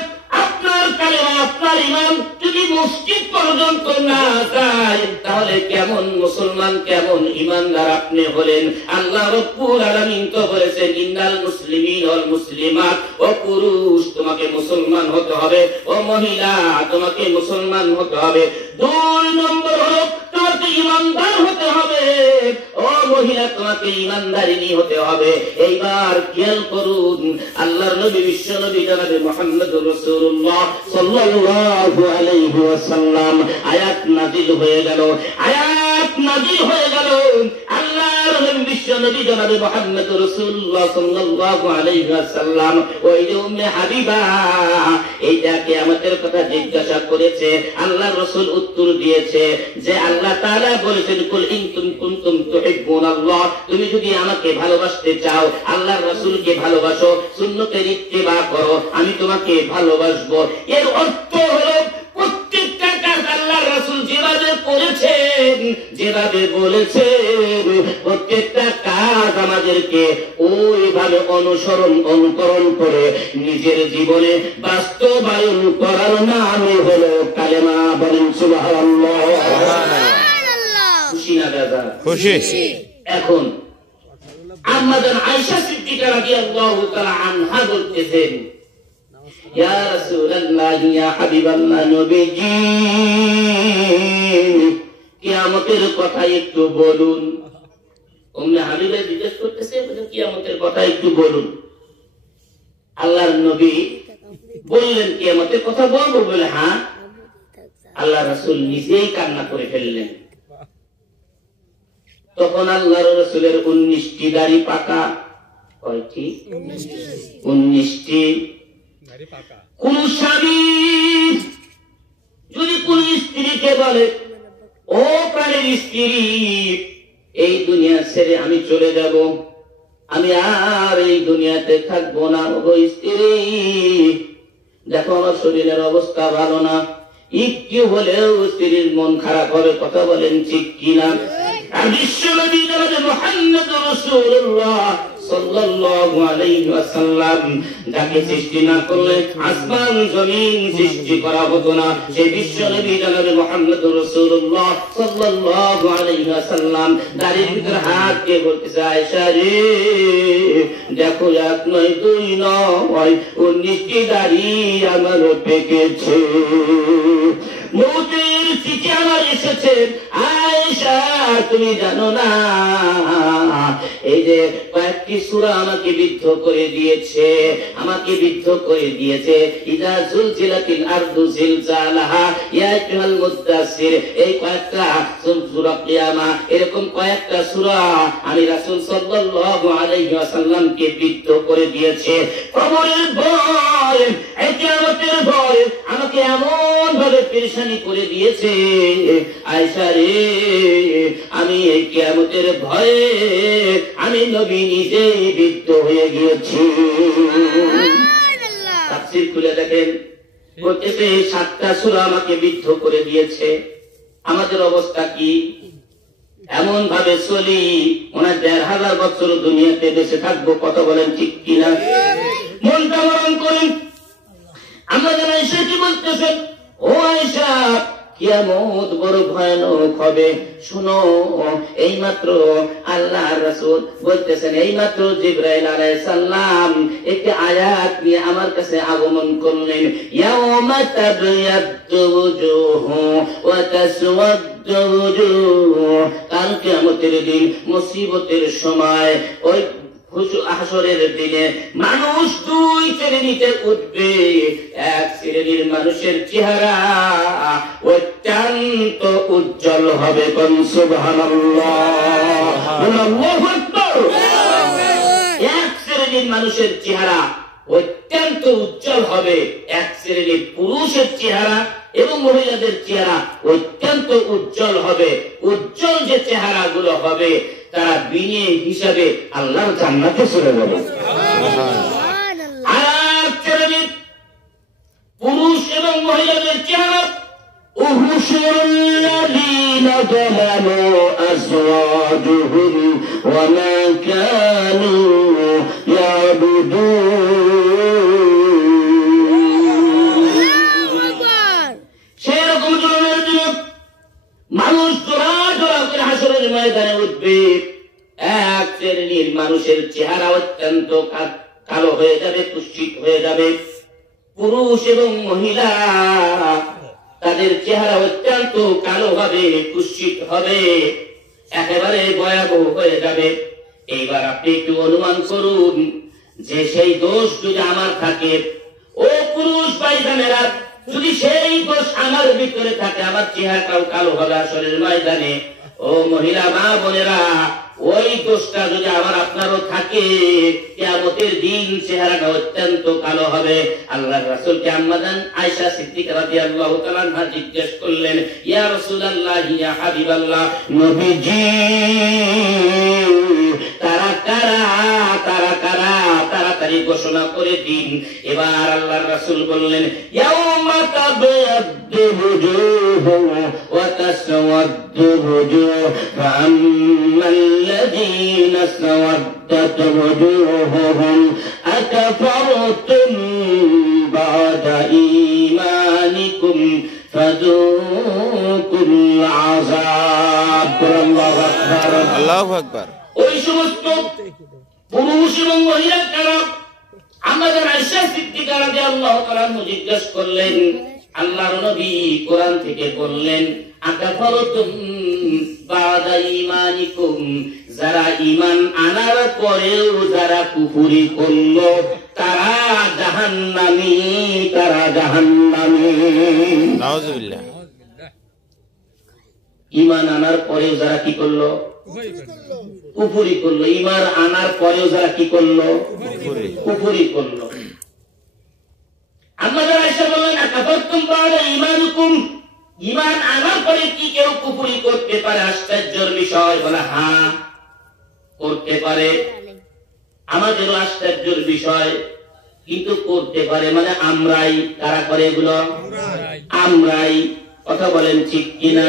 আপনার কালেমা, আপনার ঈমান যদি মসজিদ পর্যন্ত না যায় তাহলে কেমন মুসলমান কেমন ঈমানদার আপনি হলেন? আল্লাহ রাব্বুল আলামিন তো বলেছেন ইন্নাল মুসলিমিন ওয়াল মুসলিমাত, ও পুরুষ তোমাকে মুসলমান হতে হবে, ও মহিলা তোমাকে মুসলমান হতে হবে। 2 নম্বর হলো তোমাকে ঈমানদার হতে হবে, ও মহিলা তোমাকে ঈমানদারিনী হতে হবে। এইবার খেয়াল করুন, আল্লাহর নবী বিশ্ব নবী জনাবে মুহাম্মদুর রাসূলুল্লাহ সাল্লাল্লাহু আলাইহি ওয়াসাল্লাম আয়াত নাযিল হয়ে গেল, আয়াত নাযিল হয়ে গেল। আল্লাহর নবী বিশ্ব নবী জনাবে মুহাম্মদুর রাসূলুল্লাহ সাল্লাল্লাহু আলাইহি ওয়াসাল্লাম ওই যে উম্মে হাবিবা এইটা কিয়ামতের কথা জিজ্ঞাসা করেছে, আল্লাহর রাসূল উত্তর দিয়েছে যে আল্লাহ তাআলা বলেছেন কুল ইন কুনতুম তুহিব্বুনাল্লাহ, তুমি যদি আমাকে ভালোবাসতে চাও, আল্লাহর রাসূলকে ভালোবাসো, সুন্নতের ইত্তেবা করো, আমি তোমাকে ভালোবাসবো। এর অর্থ হলো প্রত্যেকটা কাজ আল্লাহর রাসূল যেভাবে করেছেন, যেভাবে বলেছেন, প্রত্যেকটা কাজ আমাদেরকে ওইভাবে অনুকরণ করে নিজের জীবনে বাস্তবায়ন করার নামই হলো কালেমা। বলেন সুবহানাল্লাহ। খুশি না দাদা? খুশি। এখন আম্মাজান আয়েশা সিদ্দিকা রাদিয়াল্লাহু তাআলা আনহা বলতেছেন, ইয়া রাসূলুল্লাহ, ইয়া হাবিবাল্লাহ, নবীজি কিয়ামতের কথা একটু বলুন। উম্মে হাবিবা জিজ্ঞেস করতেছে, কিয়ামতের কথা একটু বলুন। আল্লাহর নবী বললেন কিয়ামতের কথা বলবো বলে, হ্যাঁ। আল্লাহ রাসূল নিজেই কান্না করে ফেললেন। তখন আল্লাহর রাসূলের 19টি দাড়ি পাকা। কয়টি? 19টি। কোন স্বামী যদি কোন স্ত্রীকে বলে, ও প্রাণের স্ত্রী, এই দুনিয়া ছেড়ে আমি চলে যাব, আমি আর এই দুনিয়াতে থাকবো না, ও স্ত্রী দেখো আমার শরীরের অবস্থা ভালো না, একটু হলেও স্ত্রীর মন খারাপ হবে। কথা বলেন ঠিক কিনা? আর বিশ্বনবী জনাবে মুহাম্মদুর রাসূলুল্লাহ সাল্লাল্লাহু আলাইহি ওয়াসাল্লাম যাকে সৃষ্টি না করলে আসমান জমিন সৃষ্টি করা হতো না, সেই বিশ্বনবী জনাবে মুহাম্মদুর রাসূলুল্লাহ সাল্লাল্লাহু আলাইহি ওয়াসাল্লাম দাড়ির ভিতরে হাত দিয়ে বলতেছে, আয়েশা রে দেখো, 1 নয় 2 নয় 19টি দাড়ি আমার পেকেছে, মৌতের চিঠি আমার এসেছে। আয়েশা তুমি জানো না, এই যে কয়েকটি সূরা আমাকে বিদ্ধ করে দিয়েছে, ইযা জুলজিলাতিল আরদু জিলজালাহা, ইয়া আইয়ুহাল মুদ্দাসসির, এই কয়েকটা সূরা কিয়ামা, এরকম কয়েকটা সূরা আমি রাসূল সাল্লাল্লাহু আলাইহি ওয়াসাল্লামকে বিদ্ধ করে দিয়েছে। কবরের ভয়, কিয়ামতের ভয় আমাকে এমন ভাবে পেরেশানি করে দিয়েছে, আয়েশা রে আমি এই কিয়ামতের ভয়ে আমি নবী নিজেই বিদ্ধ হয়ে গিয়েছি। তাফসীর খুলে দেখেন, বলতেছে 7টা সূরা আমাকে বিদ্ধ করে দিয়েছে। আমাদের অবস্থা কি? এমন ভাবে চলি মনে 1500 বছর দুনিয়াতে বেঁচে থাকবো। কথা বলেন ঠিক কিনা? মনটা নরম করেন। আমরা যেন এসে কি বলতেছেন, ও আয়েশা কিয়ামত বড় ভয়ানক হবে। শুনো, এইমাত্র আল্লাহর রাসূল বলতেছেন, এইমাত্র জিবরাইল আলাইহিস সালাম একটি আয়াত নিয়ে আমার কাছে আগমন করলেন, ইয়াউমা তাবয়াদ্দু ওয়াজুহু ওয়া তাসওয়াদ্দু ওয়াজুহু, কাল কিয়ামতের দিন, মুসিবতের সময়, ওই হাসরের দিনে মানুষ 2 শ্রেণীতে উঠবে। এক শ্রেণীর মানুষের চেহারা অত্যন্ত উজ্জ্বল হবে। কোন সুবহানাল্লাহ, আল্লাহু আকবার। এক শ্রেণীর মানুষের চেহারা অত্যন্ত উজ্জ্বল হবে। এক শ্রেণীর পুরুষের চেহারা এবং মহিলাদের চেহারা অত্যন্ত উজ্জ্বল হবে। উজ্জ্বল যে চেহারা গুলো হবে তারা বিনে হিসাবে আল্লাহর জান্নাতে চলে যাবে। আর শ্রেণীর পুরুষ এবং মহিলাদের চেহারা উহুশুরুল্লাযীনা যালামু আযওয়াজুহুম ওয়া মা কানু ইয়াবুদুন। সেরকম জন্য মানুষের চেহারা অত্যন্ত কালো হয়ে যাবে, কুৎসিত হয়ে যাবে। পুরুষ এবং মহিলা তাদের চেহারা অত্যন্ত কালো হবে, কুৎসিত হবে, একেবারে ভয়াবহ হয়ে যাবে। এইবার আপনি একটু অনুমান করুন যে সেই দোষ যদি আমার থাকে, ও পুরুষ ভাইজানেরা, যদি সেই দোষ আমার ভিতরে থাকে, আমার চেহারাটাও কালো হবে আসরের ময়দানে। ও মহিলা মা বোনেরা, ওই দোষটা যদি আমার আপনারও থাকে, কিয়ামতের দিন চেহারাটা অত্যন্ত কালো হবে। আল্লাহর রাসূলকে আম্মাজান আয়েশা সিদ্দিকা রাদিয়াল্লাহু তাআলা আনহা জিজ্ঞেস করলেন, ইয়া রাসূলুল্লাহ, ইয়া হাবিবাল্লাহ, নবীজি তারা কারা, তারা কারা, তাড়াতাড়ি ঘোষণা করে দিন। এবার আল্লাহর রাসূল বললেন, ইয়াউমা তাবায়াদ্দু ওয়ুজুহু ওয়া তাসওয়াদ্দু ওয়ুজুহ, ফাআম্মাল্লাযীনা সাওয়াদ্দাত ওয়ুজুহুহুম আকাফারতুম বা'দা ঈমানিকুম ফাযূকুল আযাব। আল্লাহু আকবার, আল্লাহু আকবার। ওই সমস্ত পুরুষ এবং মহিলা কারা? আমাদের আয়েশা সিদ্দিকা রাদিয়াল্লাহু তাআলা জিজ্ঞেস করলেন, আল্লাহর নবী কোরআন থেকে বললেন, আকাফারতুম বা'দা ঈমানিকুম, যারা ঈমান আনার পরেও যারা কুফরি করলো তারা জাহান্নামী, তারা জাহান্নামী। নাউযুবিল্লাহ। ঈমান আনার পরেও যারা কি করলো? কুফরি করলো। ঈমান আনার পরেও যারা কি করলো? কুফরি করলো। আমাদের আয়েশা বললেন, আকাফারতুম বা'দা ঈমানিকুম, ঈমান আনার পরে কি কেউ কুফরি করতে পারে? আশ্চর্যের বিষয়। বলে হ্যাঁ, করতে পারে। আমাদেরও আশ্চর্যের বিষয়, কিন্তু করতে পারে মানে আমরাই। কারা করে এগুলো? আমরাই। কথা বলেন ঠিক কিনা?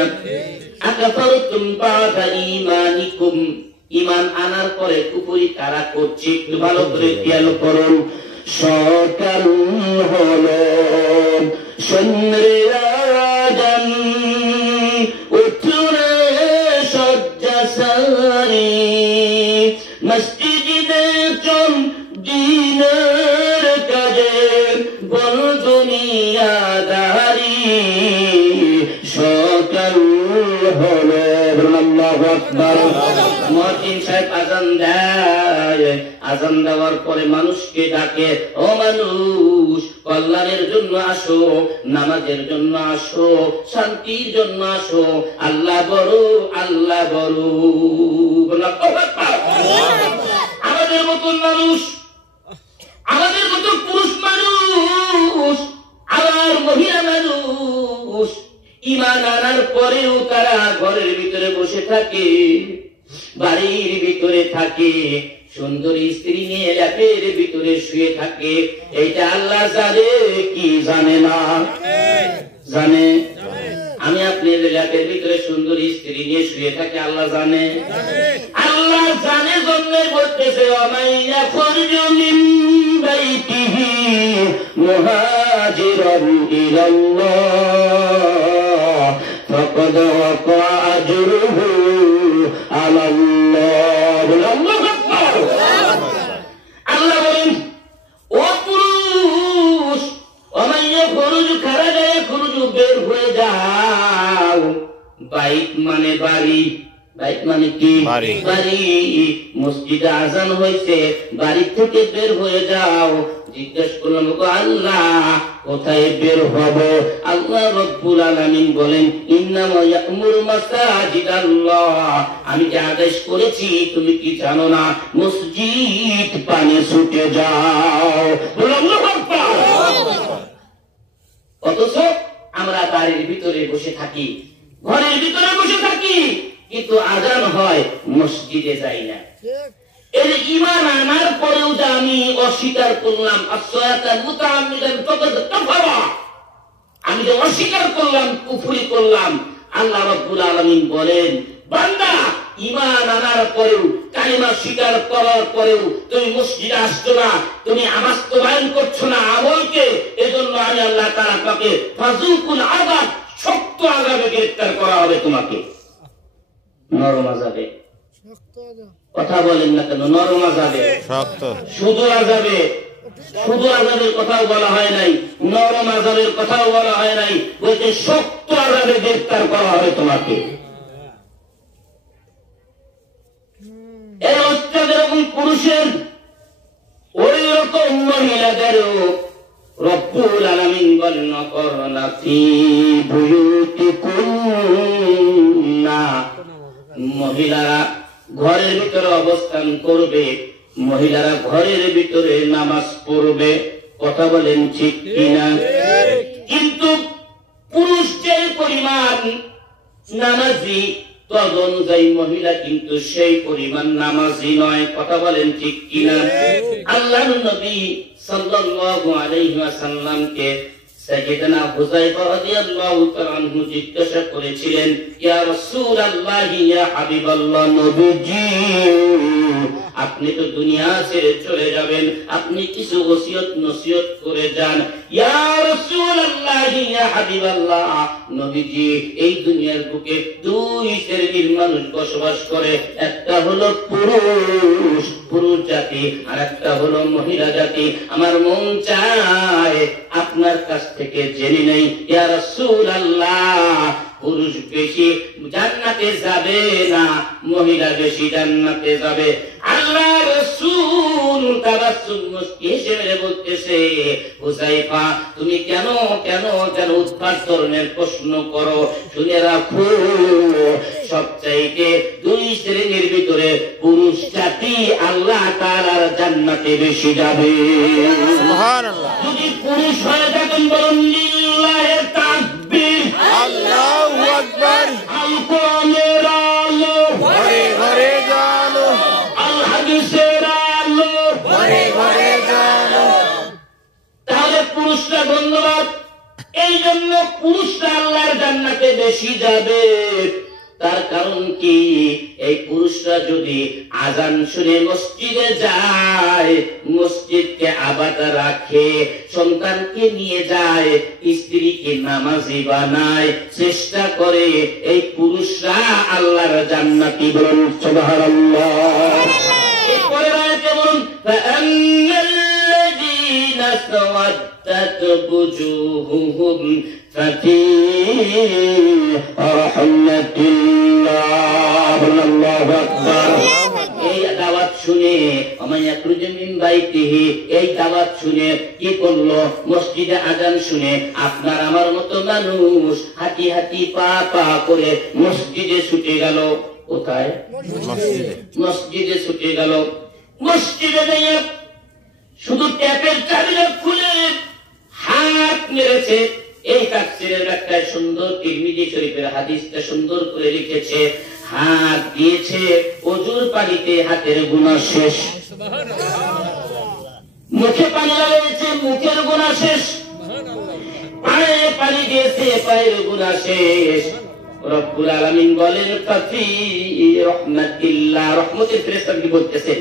আকাফারতুম বা'দা ঈমানিকুম, ঈমান আনার পরে কুফরি কারা করছে? একটু ভালো করে খেয়াল করুন। সকাল হলো, সন্ধ্যারাজন, উঠরে শয্যা সারি, মসজিদে চল দিনের কাজে, বল দুনিয়াদারি। সকাল হলো, আল্লাহু আকবার। মুয়াজ্জিন সাহেব আযান দেয়, আযান দেওয়ার পরে মানুষকে ডাকে, ও মানুষ, কল্যাণের জন্য আসো, নামাজের জন্য আসো, শান্তির জন্য আসো, আল্লাহ বড়, আল্লাহ বড়। আমাদের মতন মানুষ, আমাদের মতো পুরুষ মানুষ, আবার মহিলা মানুষ, ঈমান আনার পরেও তারা ঘরের ভিতরে বসে থাকে, বাড়ির ভিতরে থাকে, সুন্দরী স্ত্রী নিয়ে ল্যাপের ভিতরে শুয়ে থাকে। এইটা আল্লাহ জানে কি জানে না? জানে। আমি আপনি ল্যাপের ভিতরে সুন্দরী স্ত্রী নিয়ে শুয়ে থাকে, আল্লাহ জানে। আল্লাহ জানে জন্য বলতেছে, ওয়ামাইয়া খুরজু মিন বাইতিহি মুহাজিরান ইলাল্লাহ ফাকাদ ওয়াকা আজরুহু আলাল্লাহ। আল্লাহু আকবার। আল্লাহ বলেন, ও পুরুষ, ওয়ামাইয়া খুরজু, খারাজা খুরজু, বের হয়ে যাও। বাইত মানে বাড়ি, বাইত মানে কি? বাড়ি। মসজিদে আজান হয়েছে, বাড়ি থেকে বের হয়ে যাও। জিজ্ঞেস করলাম, আল্লাহ কোথায় বের হব? আল্লাহ রাব্বুল আলামিন বলেন, ইন্নামা ইয়া'মুরু মাসাজিদাল্লাহ, আমি যে আদেশ করেছি তুমি কি জানো না? মসজিদ পানে ছুটে যাও। আল্লাহু আকবার। অথচ আমরা বাড়ির ভিতরে বসে থাকি, ঘরের ভিতরে বসে থাকি, কিন্তু আজান হয় মসজিদে যাই না। এর ঈমান আনার পরেও যে আমি অস্বীকার করলাম, আসসালাতা মুতাআম্মিদান ফাকাদ কাফারা, আমি যে অস্বীকার করলাম, কুফরি করলাম, আল্লাহ রাব্বুল আলামিন বলেন, বান্দা ঈমান আনার পরেও, কালিমা স্বীকার করার পরেও তুমি মসজিদে আসছো না, তুমি বাস্তবায়ন করছো না আমলকে, এজন্য আমি আল্লাহ তাআলা তাকে ফাযুকুল আযাব, শক্ত আযাবে গ্রেফতার করা হবে তোমাকে, নরম আযাবে। কথা বলেন না কেন? নরম আযাবে, শক্ত, শুধু আযাবে, শুধু আযাবের কথাও বলা হয় নাই, নরম আযাবের কথাও বলা হয় নাই, বলতে শক্ত আযাবে গ্রেফতার করা হবে তোমাকে। এই অবস্থা যেরকম পুরুষের, ওই রকম মহিলাদেরও রব্বুল আলামিন বলেন ওয়াকরনা ফি বুয়ুতিকুন্না, মহিলারা ঘরের ভিতরে অবস্থান করবে, মহিলারা ঘরের ভিতরে নামাজ পড়বে। কথা বলেন ঠিক কিনা? কিন্তু পুরুষ যে পরিমাণ নামাজি, তদ অনুযায়ী মহিলা কিন্তু সেই পরিমাণ নামাজি নয়। কথা বলেন ঠিক কিনা? আল্লাহর নবী সাল্লাল্লাহু আলাইহি ওয়াসাল্লামকে সাইয়েদনা হুযায়ফা রাদিয়াল্লাহু তাআলা আনহু জিজ্ঞাসা করেছিলেন, ইয়া রাসূলুল্লাহ, ইয়া হাবিবাল্লাহ, নবীজি আপনি তো দুনিয়া ছেড়ে চলে যাবেন, আপনি কিছু ওসিয়ত নসিহত করে যান। ইয়া রাসূলুল্লাহ, ইয়া হাবিবাল্লাহ, নবীজি এই দুনিয়ার বুকে দুই শ্রেণীর মানুষ বসবাস করে, একটা হলো পুরুষ, পুরুষ জাতি, আর একটা হলো মহিলা জাতি। আমার মন চায় আপনার কাছ থেকে জেনে নেই, ইয়া রাসূলুল্লাহ, পুরুষ বেশি জান্নাতে যাবে না, মহিলা বেশি জান্নাতে যাবে? আল্লাহ রাসূল তাবাসসুম মুস্কি হিসেবে বলতেছে, হুযায়ফা তুমি কেন কেন কেন উদ্ভট ধরনের প্রশ্ন করো? শুনে রাখো, সবচাইতে দুই শ্রেণীর ভিতরে পুরুষ জাতি আল্লাহ তাআলার জান্নাতে বেশি যাবে। সুবহানাল্লাহ। যদি পুরুষ হয়ে থাকেন বলুন লিল্লাহি তাকবীর, আল্লাহু আকবার। আল কোরআনের আলো, ঘরে ঘরে জানো, আল হাদিসের আলো, ঘরে ঘরে জানো। তাহলে পুরুষরা, ধন্যবাদ, এই জন্য পুরুষরা আল্লাহর জান্নাতে বেশি যাবে। তার কারণ কি? এই পুরুষরা যদি আজান শুনে মসজিদে যায়, মসজিদকে আবাদ রাখে, সন্তানকে নিয়ে যায়, স্ত্রীকে নামাজি বানায়, চেষ্টা করে, এই পুরুষরা আল্লাহর জান্নাতি। বলুন সুবহানাল্লাহ। এরপরে আয়াতে বলুন, ফাআন্নাল্লাযীনা তাওয়াদ্দাত বুজুহুহুম ফাফি রাহমাতিল্লাহ। আল্লাহু আকবার। এই দাওয়াত শুনে, আমায়া ক্রুজমিন বাইতিহি, এই দাওয়াত শুনে কি করলো? মসজিদে আজান শুনে আপনার আমার মতো মানুষ হাঁটি হাঁটি পা পা করে মসজিদে ছুটে গেল। কোথায়? মসজিদে। মসজিদে ছুটে গেল। মসজিদে গিয়ে শুধু ট্যাপের চাবিটা খুলে হাত মেরেছে। এই তাফসীরের একটা সুন্দর, তিরমিজি শরীফের হাদিসটা সুন্দর করে লিখেছে, হাত দিয়েছে ওযুর পানিতে, হাতের গুনাহ শেষ। মুখে পানি লাগিয়েছে, মুখের গুনাহ শেষ। পায়ে পানি দিয়েছে, পায়ের গুনাহ শেষ। রব্বুল আলামিন বলেন, ফাফি রাহমাতিল্লাহ, রহমতের ফেরেশতা কি বলতেছেন?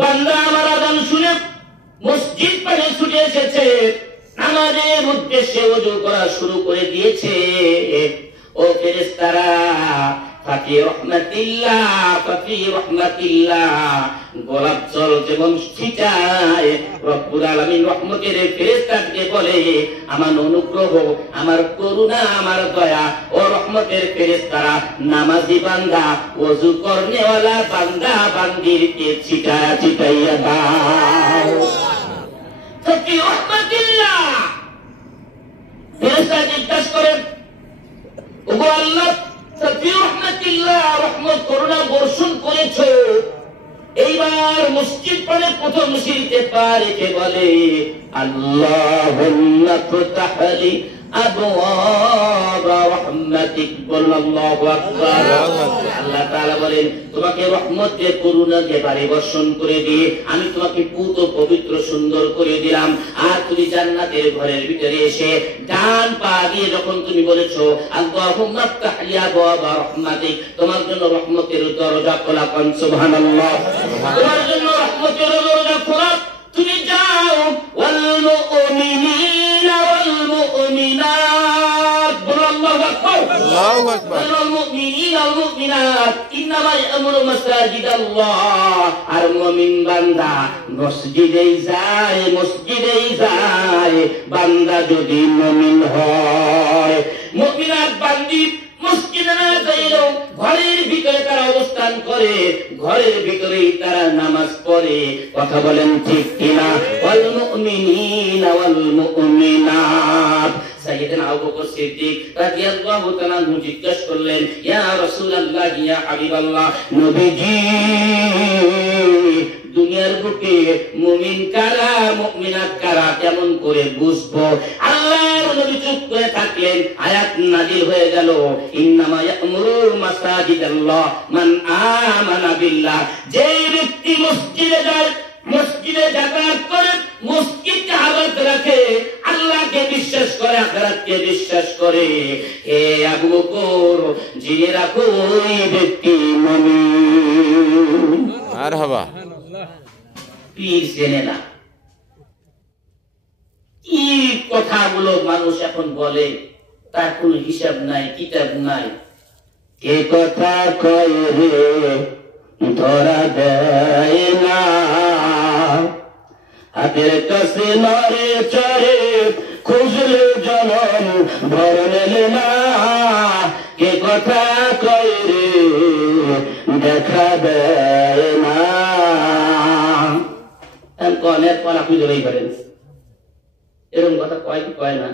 বান্দা আমার আযান শুনে মসজিদ পানে ছুটে এসেছে, নামাজের উদ্দেশ্যে ওযু করা শুরু করে দিয়েছে। ও ফেরেশতারা, ফাফি রাহমাতিল্লাহ, ফাফি রাহমাতিল্লাহ, গোলাপ জল যেমন ছিটায়, রব্বুল আলামিন রহমতের ফেরেশতাকে বলে, আমার অনুগ্রহ, আমার করুণা, আমার দয়া, ও রহমতের ফেরেশতারা নামাজি বান্দা, ওযু করনেওয়ালা বান্দা বান্দিরকে ছিটায়া ছিটাইয়া দাও। ফাফি রাহমাতিল্লাহ। ফেরেশতা জিজ্ঞাসা করেন, ওগো আল্লাহ, ফাফি রাহমাতিল্লাহ, রহমত করুণা বর্ষণ করেছো, এইবার মসজিদ পানে প্রথম সিঁড়িতে পা রেখে বলে, আল্লাহুম্মা ফতাহ লি আবওয়াব রাহমাতিক। বলুন আল্লাহু আকবার। আল্লাহ তাআলা বলেন, তোমাকে রহমত দিয়ে, করুণা দিয়ে বাড়ি বর্ষণ করে দিয়ে আমি তোমাকে পুত পবিত্র সুন্দর করে দিলাম। আর তুমি জান্নাতের ঘরের ভিতরে এসে ডান পা দিয়ে যখন তুমি বলেছো, আল্লাহুম্মা ফতাহ লি আবওয়াব রাহমাতিক, তোমার জন্য রহমতের দরজা খোলা। কোন সুবহানাল্লাহ। তোমার জন্য রহমতের দরজা খোলা। তুমি যাও, ওয়াল মুমিনিনা ওয়াল মুমিনাত। বলো আল্লাহু আকবার। আল্লাহু আকবার। ওয়াল মুমিনিনা ওয়াল মুমিনাত ইন্নামা ইয়া'মুরু মাসাজিদাল্লাহ, আর মুমিন বান্দা মসজিদেই যায় বান্দা যদি মুমিন হয়। মুমিনাত বান্দি মসজিদে না যাইলেও ঘরের ভিতরে তারা অবস্থান করে, ঘরের ভিতরেই তারা নামাজ পড়ে। কথা বলেন ঠিক কিনা? ওয়াল মুমিনিনা ওয়াল মুমিনাত। সাইয়েদনা আবু বকর সিদ্দিক রাদিয়াল্লাহু তাআলা জিজ্ঞেস করলেন, ইয়া রাসূলুল্লাহ, ইয়া হাবিবাল্লাহ, নবীজি দুনিয়ার বুকে মুমিন কারা মুমিনাত কারা কেমন করে বুঝবো? আল্লাহর নবী চুপ করে থাকলেন। আয়াত নাযিল হয়ে গেল, ইন্নামা ইয়া'মুরু মাসাজিদাল্লাহ মান আমানা বিল্লাহ। যে ব্যক্তি মসজিদে যায়, মসজিদে যাতায়াত করে, মসজিদকে আবাদ রাখে, আল্লাহকে বিশ্বাস করে, আখিরাতকে বিশ্বাস করে, হে আবু বকর জেনে রাখো ওই ব্যক্তি মুমিন। মারহাবা। পীর জেনে না। কি কথাগুলো মানুষ এখন বলে, তার কোন হিসাব নাই, কিতাব নাই। কে কথা কয় রে ধরা দেয় না, হাতের কাছে নরে চরে খুঁজলে জনম ভরলে না। কে কথা কয় রে দেখা দেয় না। কনের পলা খুঁজলেই করেন, এরকম কথা কয় কি কয় না?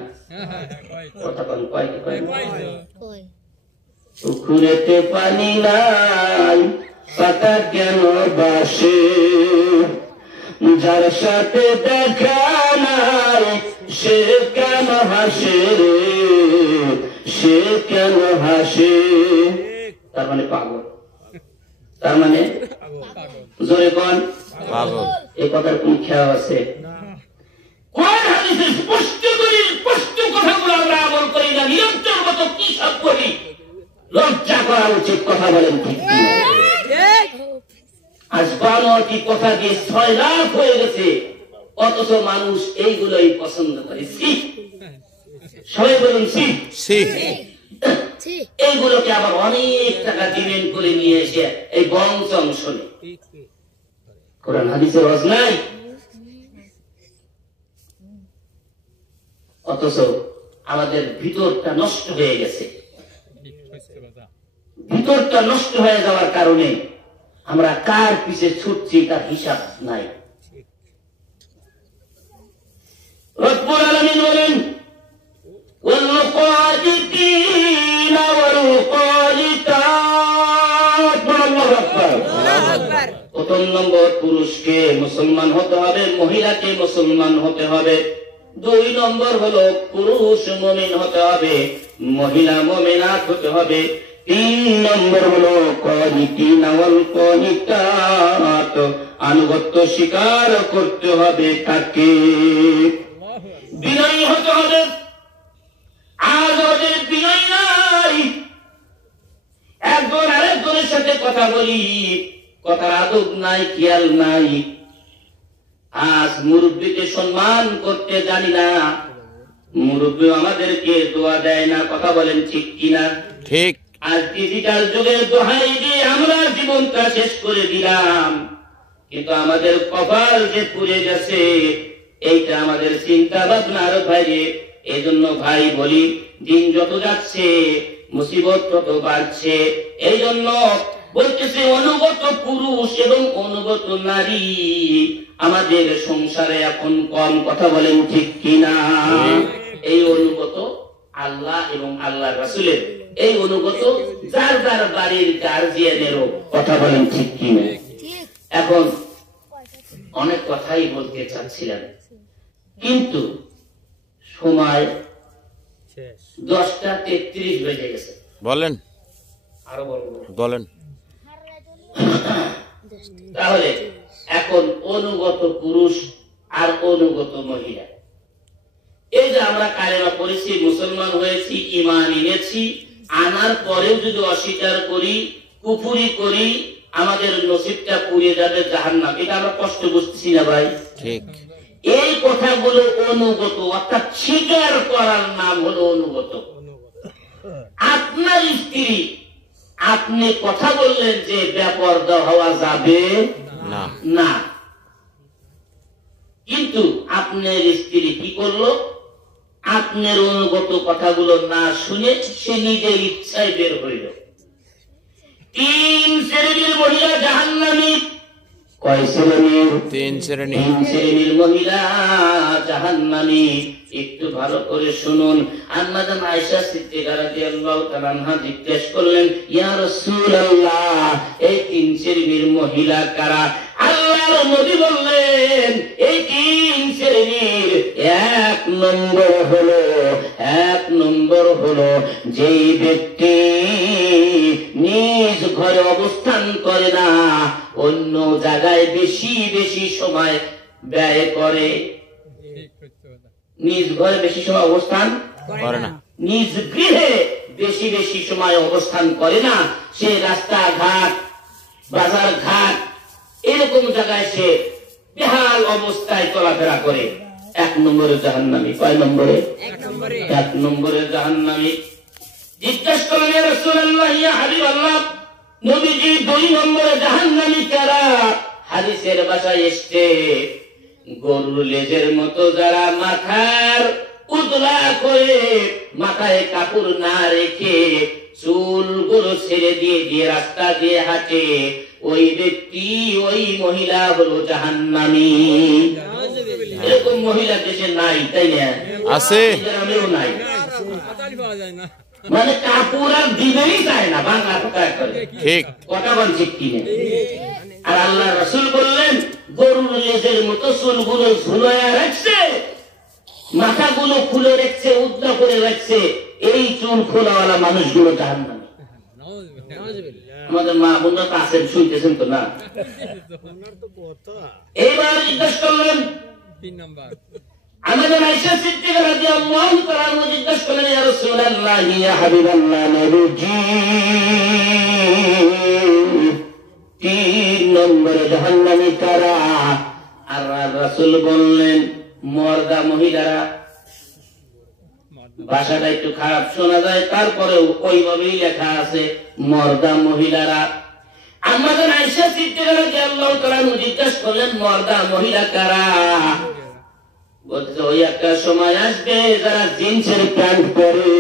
কথা কয় কি কয় না? পুকুরেতে পানি নাই, পাতা কেন বাসে, যার সাথে দেখা নাই সে কেন হাসে রে, সে কেন হাসে? তার মানে পাগল, তার মানে জোরে কোন পাগল। এই কথার কোন খেয়াল আছে? কোরআন হাদিসে স্পষ্ট করে স্পষ্ট কথাগুলো আমরা আমল করি না, নিরন্তর মতো কি সব করি। লজ্জা করা উচিত। কথা বলেন ঠিক কি? আজ 12টি কথা দিয়ে 6 লাখ হয়ে গেছে, অথচ মানুষ এইগুলোই পছন্দ করে। সবাই বলুন এইগুলোকে আবার অনেক টাকা ডিমেন্ড করে নিয়ে এসে এই বংশম শোনে। কোরআন হাদিসের রজ নাই, অথচ আমাদের ভিতরটা নষ্ট হয়ে গেছে। ভিতরটা নষ্ট হয়ে যাওয়ার কারণে আমরা কার পিছে ছুটছি তার হিসাব নাই। রব্বুল আলামিন বলেন, ওয়াল মুকাতিনা ওয়াল মুকাতিতাত। আল্লাহু আকবার। প্রথম নম্বর, পুরুষকে মুসলমান হতে হবে, মহিলাকে মুসলমান হতে হবে। 2 নম্বর হলো পুরুষ মুমিন হতে হবে, মহিলা মুমিনাত হতে হবে। 3 নম্বর হলো কানিতিনা ওয়াল কানিতাত, আনুগত্য স্বীকার করতে হবে তাকে, বিনয়ী হতে হবে। আজ ওদের বিনয় নাই, একজন আরেকজনের সাথে কথা বলি, কথার আদব নাই, খেয়াল নাই। আজ মুরব্বীকে সম্মান করতে জানি না, মুরব্বী আমাদেরকে দোয়া দেয় না। কথা বলেন ঠিক কিনা? ঠিক। আজ ডিজিটাল যুগের দোহাই দিয়ে আমরা জীবনটা শেষ করে দিলাম, কিন্তু আমাদের কপাল যে পুড়ে গেছে এইটা আমাদের চিন্তা ভাবনার বাইরে। এই জন্য ভাই বলি, দিন যত যাচ্ছে মুসিবত তত বাড়ছে। এই জন্য বলতেছে অনুগত পুরুষ এবং অনুগত নারী আমাদের সংসারে এখন কম। কথা বলেন ঠিক কিনা? এই অনুগত আল্লাহ এবং আল্লাহ রাসূলের, এই অনুগত যার যার বাড়ির গার্জিয়ানেরও। কথা বলেন ঠিক কিনা? এখন অনেক কথাই বলতে চাচ্ছিলাম, কিন্তু সময় 10:33 বেজে গেছে। বলেন, আরো বলবো? বলেন। তাহলে এখন অনুগত পুরুষ আর অনুগত মহিলা, এই যে আমরা কালেমা পড়েছি, মুসলমান হয়েছি, ঈমান এনেছি, আনার পরেও যদি অস্বীকার করি, কুফরি করি, আমাদের নসিবটা পুড়ে যাবে জাহান্নাম। এটা আমরা কষ্ট বুঝতেছি না ভাই? ঠিক। এই কথাগুলো অনুগত, অর্থাৎ স্বীকার করার নাম হলো অনুগত। আপনার স্ত্রী আপনি কথা বললেন যে বেপরদা হওয়া যাবে না না, কিন্তু আপনার স্ত্রী কি করলো? আপনার অনুগত কথাগুলো না শুনে সে নিজের ইচ্ছায় বের হইল। 3 শ্রেণীর মহিলা জাহান্নামী। কয় শ্রেণীর? 3 শ্রেণী। 3 শ্রেণীর মহিলা জাহান্নামী। একটু ভালো করে শুনুন। আম্মা জান আয়েশা সিদ্দিকা রাদিয়াল্লাহু তাআলা আনহা জিজ্ঞেস করলেন, ইয়া রাসূলুল্লাহ, এই 3 শ্রেণীর মহিলা কারা? আল্লাহর নবী বললেন, এই 3 শ্রেণীর এক নম্বর হলো যেই ব্যক্তি নিজ ঘরে অবস্থান করে না, অন্য জায়গায় বেশি বেশি সময় ব্যয় করে। নিজ ঘরে বেশি সময় অবস্থান করে না, নিজ গৃহে বেশি বেশি সময় অবস্থান করে না, সে রাস্তাঘাট বাজার ঘাট এরকম জায়গায় সে বেহাল অবস্থায় চলাফেরা করে। 1 নম্বরে জাহান্নামী। কয় নম্বরে? 1 নম্বরে জাহান্নামী। জিজ্ঞেস করলেন, ইয়া রাসূলুল্লাহ, ইয়া হাবিবাল্লাহ, নবীজি 2 নম্বরে জাহান্নামী কারা? হাদিসের ভাষায় এসছে, গরুর লেজের মতো যারা মাথার উদলা করে মাথায় কাপড় না রেখে চুলগুলো ছেড়ে দিয়ে দিয়ে রাস্তা দিয়ে হাঁটে, ওই ব্যক্তি ওই মহিলা হলো জাহান্নামী। এরকম মহিলা দেশে নাই, তাই না? আছে, গ্রামেও নাই। মানে কাপড় আর দিবেই চায় না, বাংলা কথায় করে। ঠিক কথা বলছে কিনে। আর আল্লাহ রাসূল বললেন, গরুর লেজের মতো চুলগুলো ঝুলাইয়া রাখছে, মাথাগুলো খুলে রাখছে, উদ্দা করে রাখছে, এই চুল খোলাওয়ালা মানুষগুলো জাহান্নামী। আমাদের মা বোনরা তো আছেন, শুনতেছেন তো না? এইবার জিজ্ঞেস করলেন, 3 নাম্বার আমাদের আয়েশা সিদ্দিকা রাদিয়াল্লাহু তাআলা আনহা জিজ্ঞেস করলেন, ইয়া রাসূলুল্লাহ, ইয়া হাবিবাল্লাহ, নবীজি 3 নম্বরে জাহান্নামী কারা? আর রাসূল বললেন, মর্দা মহিলারা। ভাষাটা একটু খারাপ শোনা যায়, তারপরেও ওইভাবেই লেখা আছে, মর্দা মহিলারা। আমাদের আয়েশা সিদ্দিকা রাদিয়াল্লাহু তাআলা আনহা জিজ্ঞেস করলেন, মর্দা মহিলা কারা? বলতে ওই একটা সময় আসবে যারা জিন্সের প্যান্ট পরে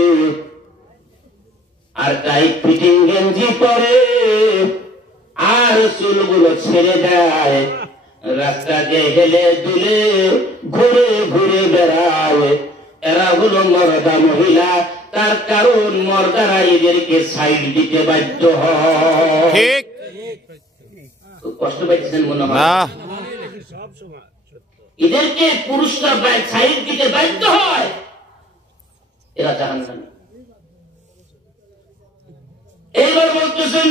আর টাইট ফিটিং গেঞ্জি পরে আর চুলগুলো ছেড়ে দেয়, রাস্তা দিয়ে হেলে দুলে ঘুরে ঘুরে বেড়ায়। এরা হলো মর্দা মহিলা। তার কারণ মর্দারা এদেরকে সাইড দিতে বাধ্য হয়। ঠিক কষ্ট পাইছেন মনে হয়? না, এদেরকে পুরুষরা সাইড দিতে বাধ্য হয়, এরা জাহান্নামী। এইবার বলতেছেন,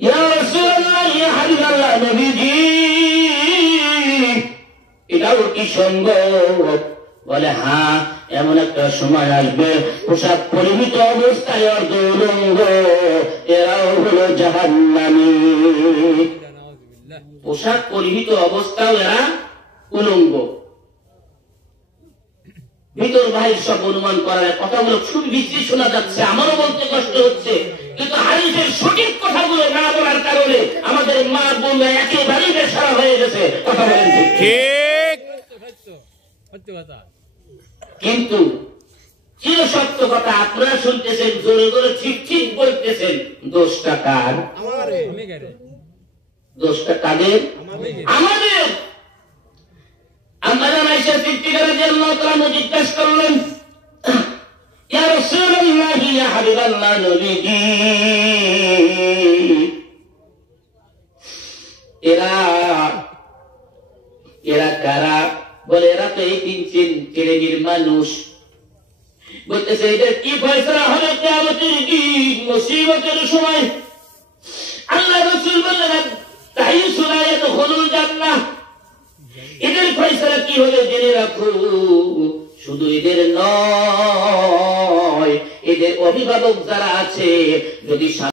ইয়া রাসূলুল্লাহ, ইয়া হাবিবাল্লাহ, নবীজি এটাও কি সম্ভব? বলে, হ্যাঁ, এমন একটা সময় আসবে পোশাক পরিহিত অবস্থায় অর্ধ উলঙ্গ, এরাও হলো জাহান্নামী। পোশাক পরিহিত অবস্থাও এরা উলঙ্গ। ভিতর বাহির সব অনুমান করার কথাগুলো খুব বিশ্রী শোনা যাচ্ছে, আমারও বলতে কষ্ট হচ্ছে, কিন্তু হাদিসের সঠিক কথাগুলো না বলার কারণে আমাদের মা বোনরা একেবারেই বেসারা হয়ে গেছে। কথা বলেন ঠিক? ঠিক সত্য কথা। কিন্তু চির সত্য কথা আপনারা শুনতেছেন, জোরে জোরে ঠিক ঠিক বলতেছেন, দোষটা কার? আমি কেন? দোষটা কাদের? আমাদের। আমাদের আয়েশা সিদ্দিকা রাদিয়াল্লাহু তাআলা আনহা জিজ্ঞেস করলেন, ইয়া রাসূলুল্লাহ, ইয়া হাবিবাল্লাহ, নবীজি এরা কারা? বলে, এরা তো এই 3 শ্রেণীর মানুষ। বলতেছে, এদের কি ফয়সালা হবে কিয়ামতের দিন, মুসিবতের সময়? আল্লাহ রাসূল বললেন, তাইসু লা ইয়াদখুলুল জান্নাহ। এদের ফয়সালা কি হবে জেনে রাখো। শুধু এদের নয়, এদের অভিভাবক যারা আছে, যদি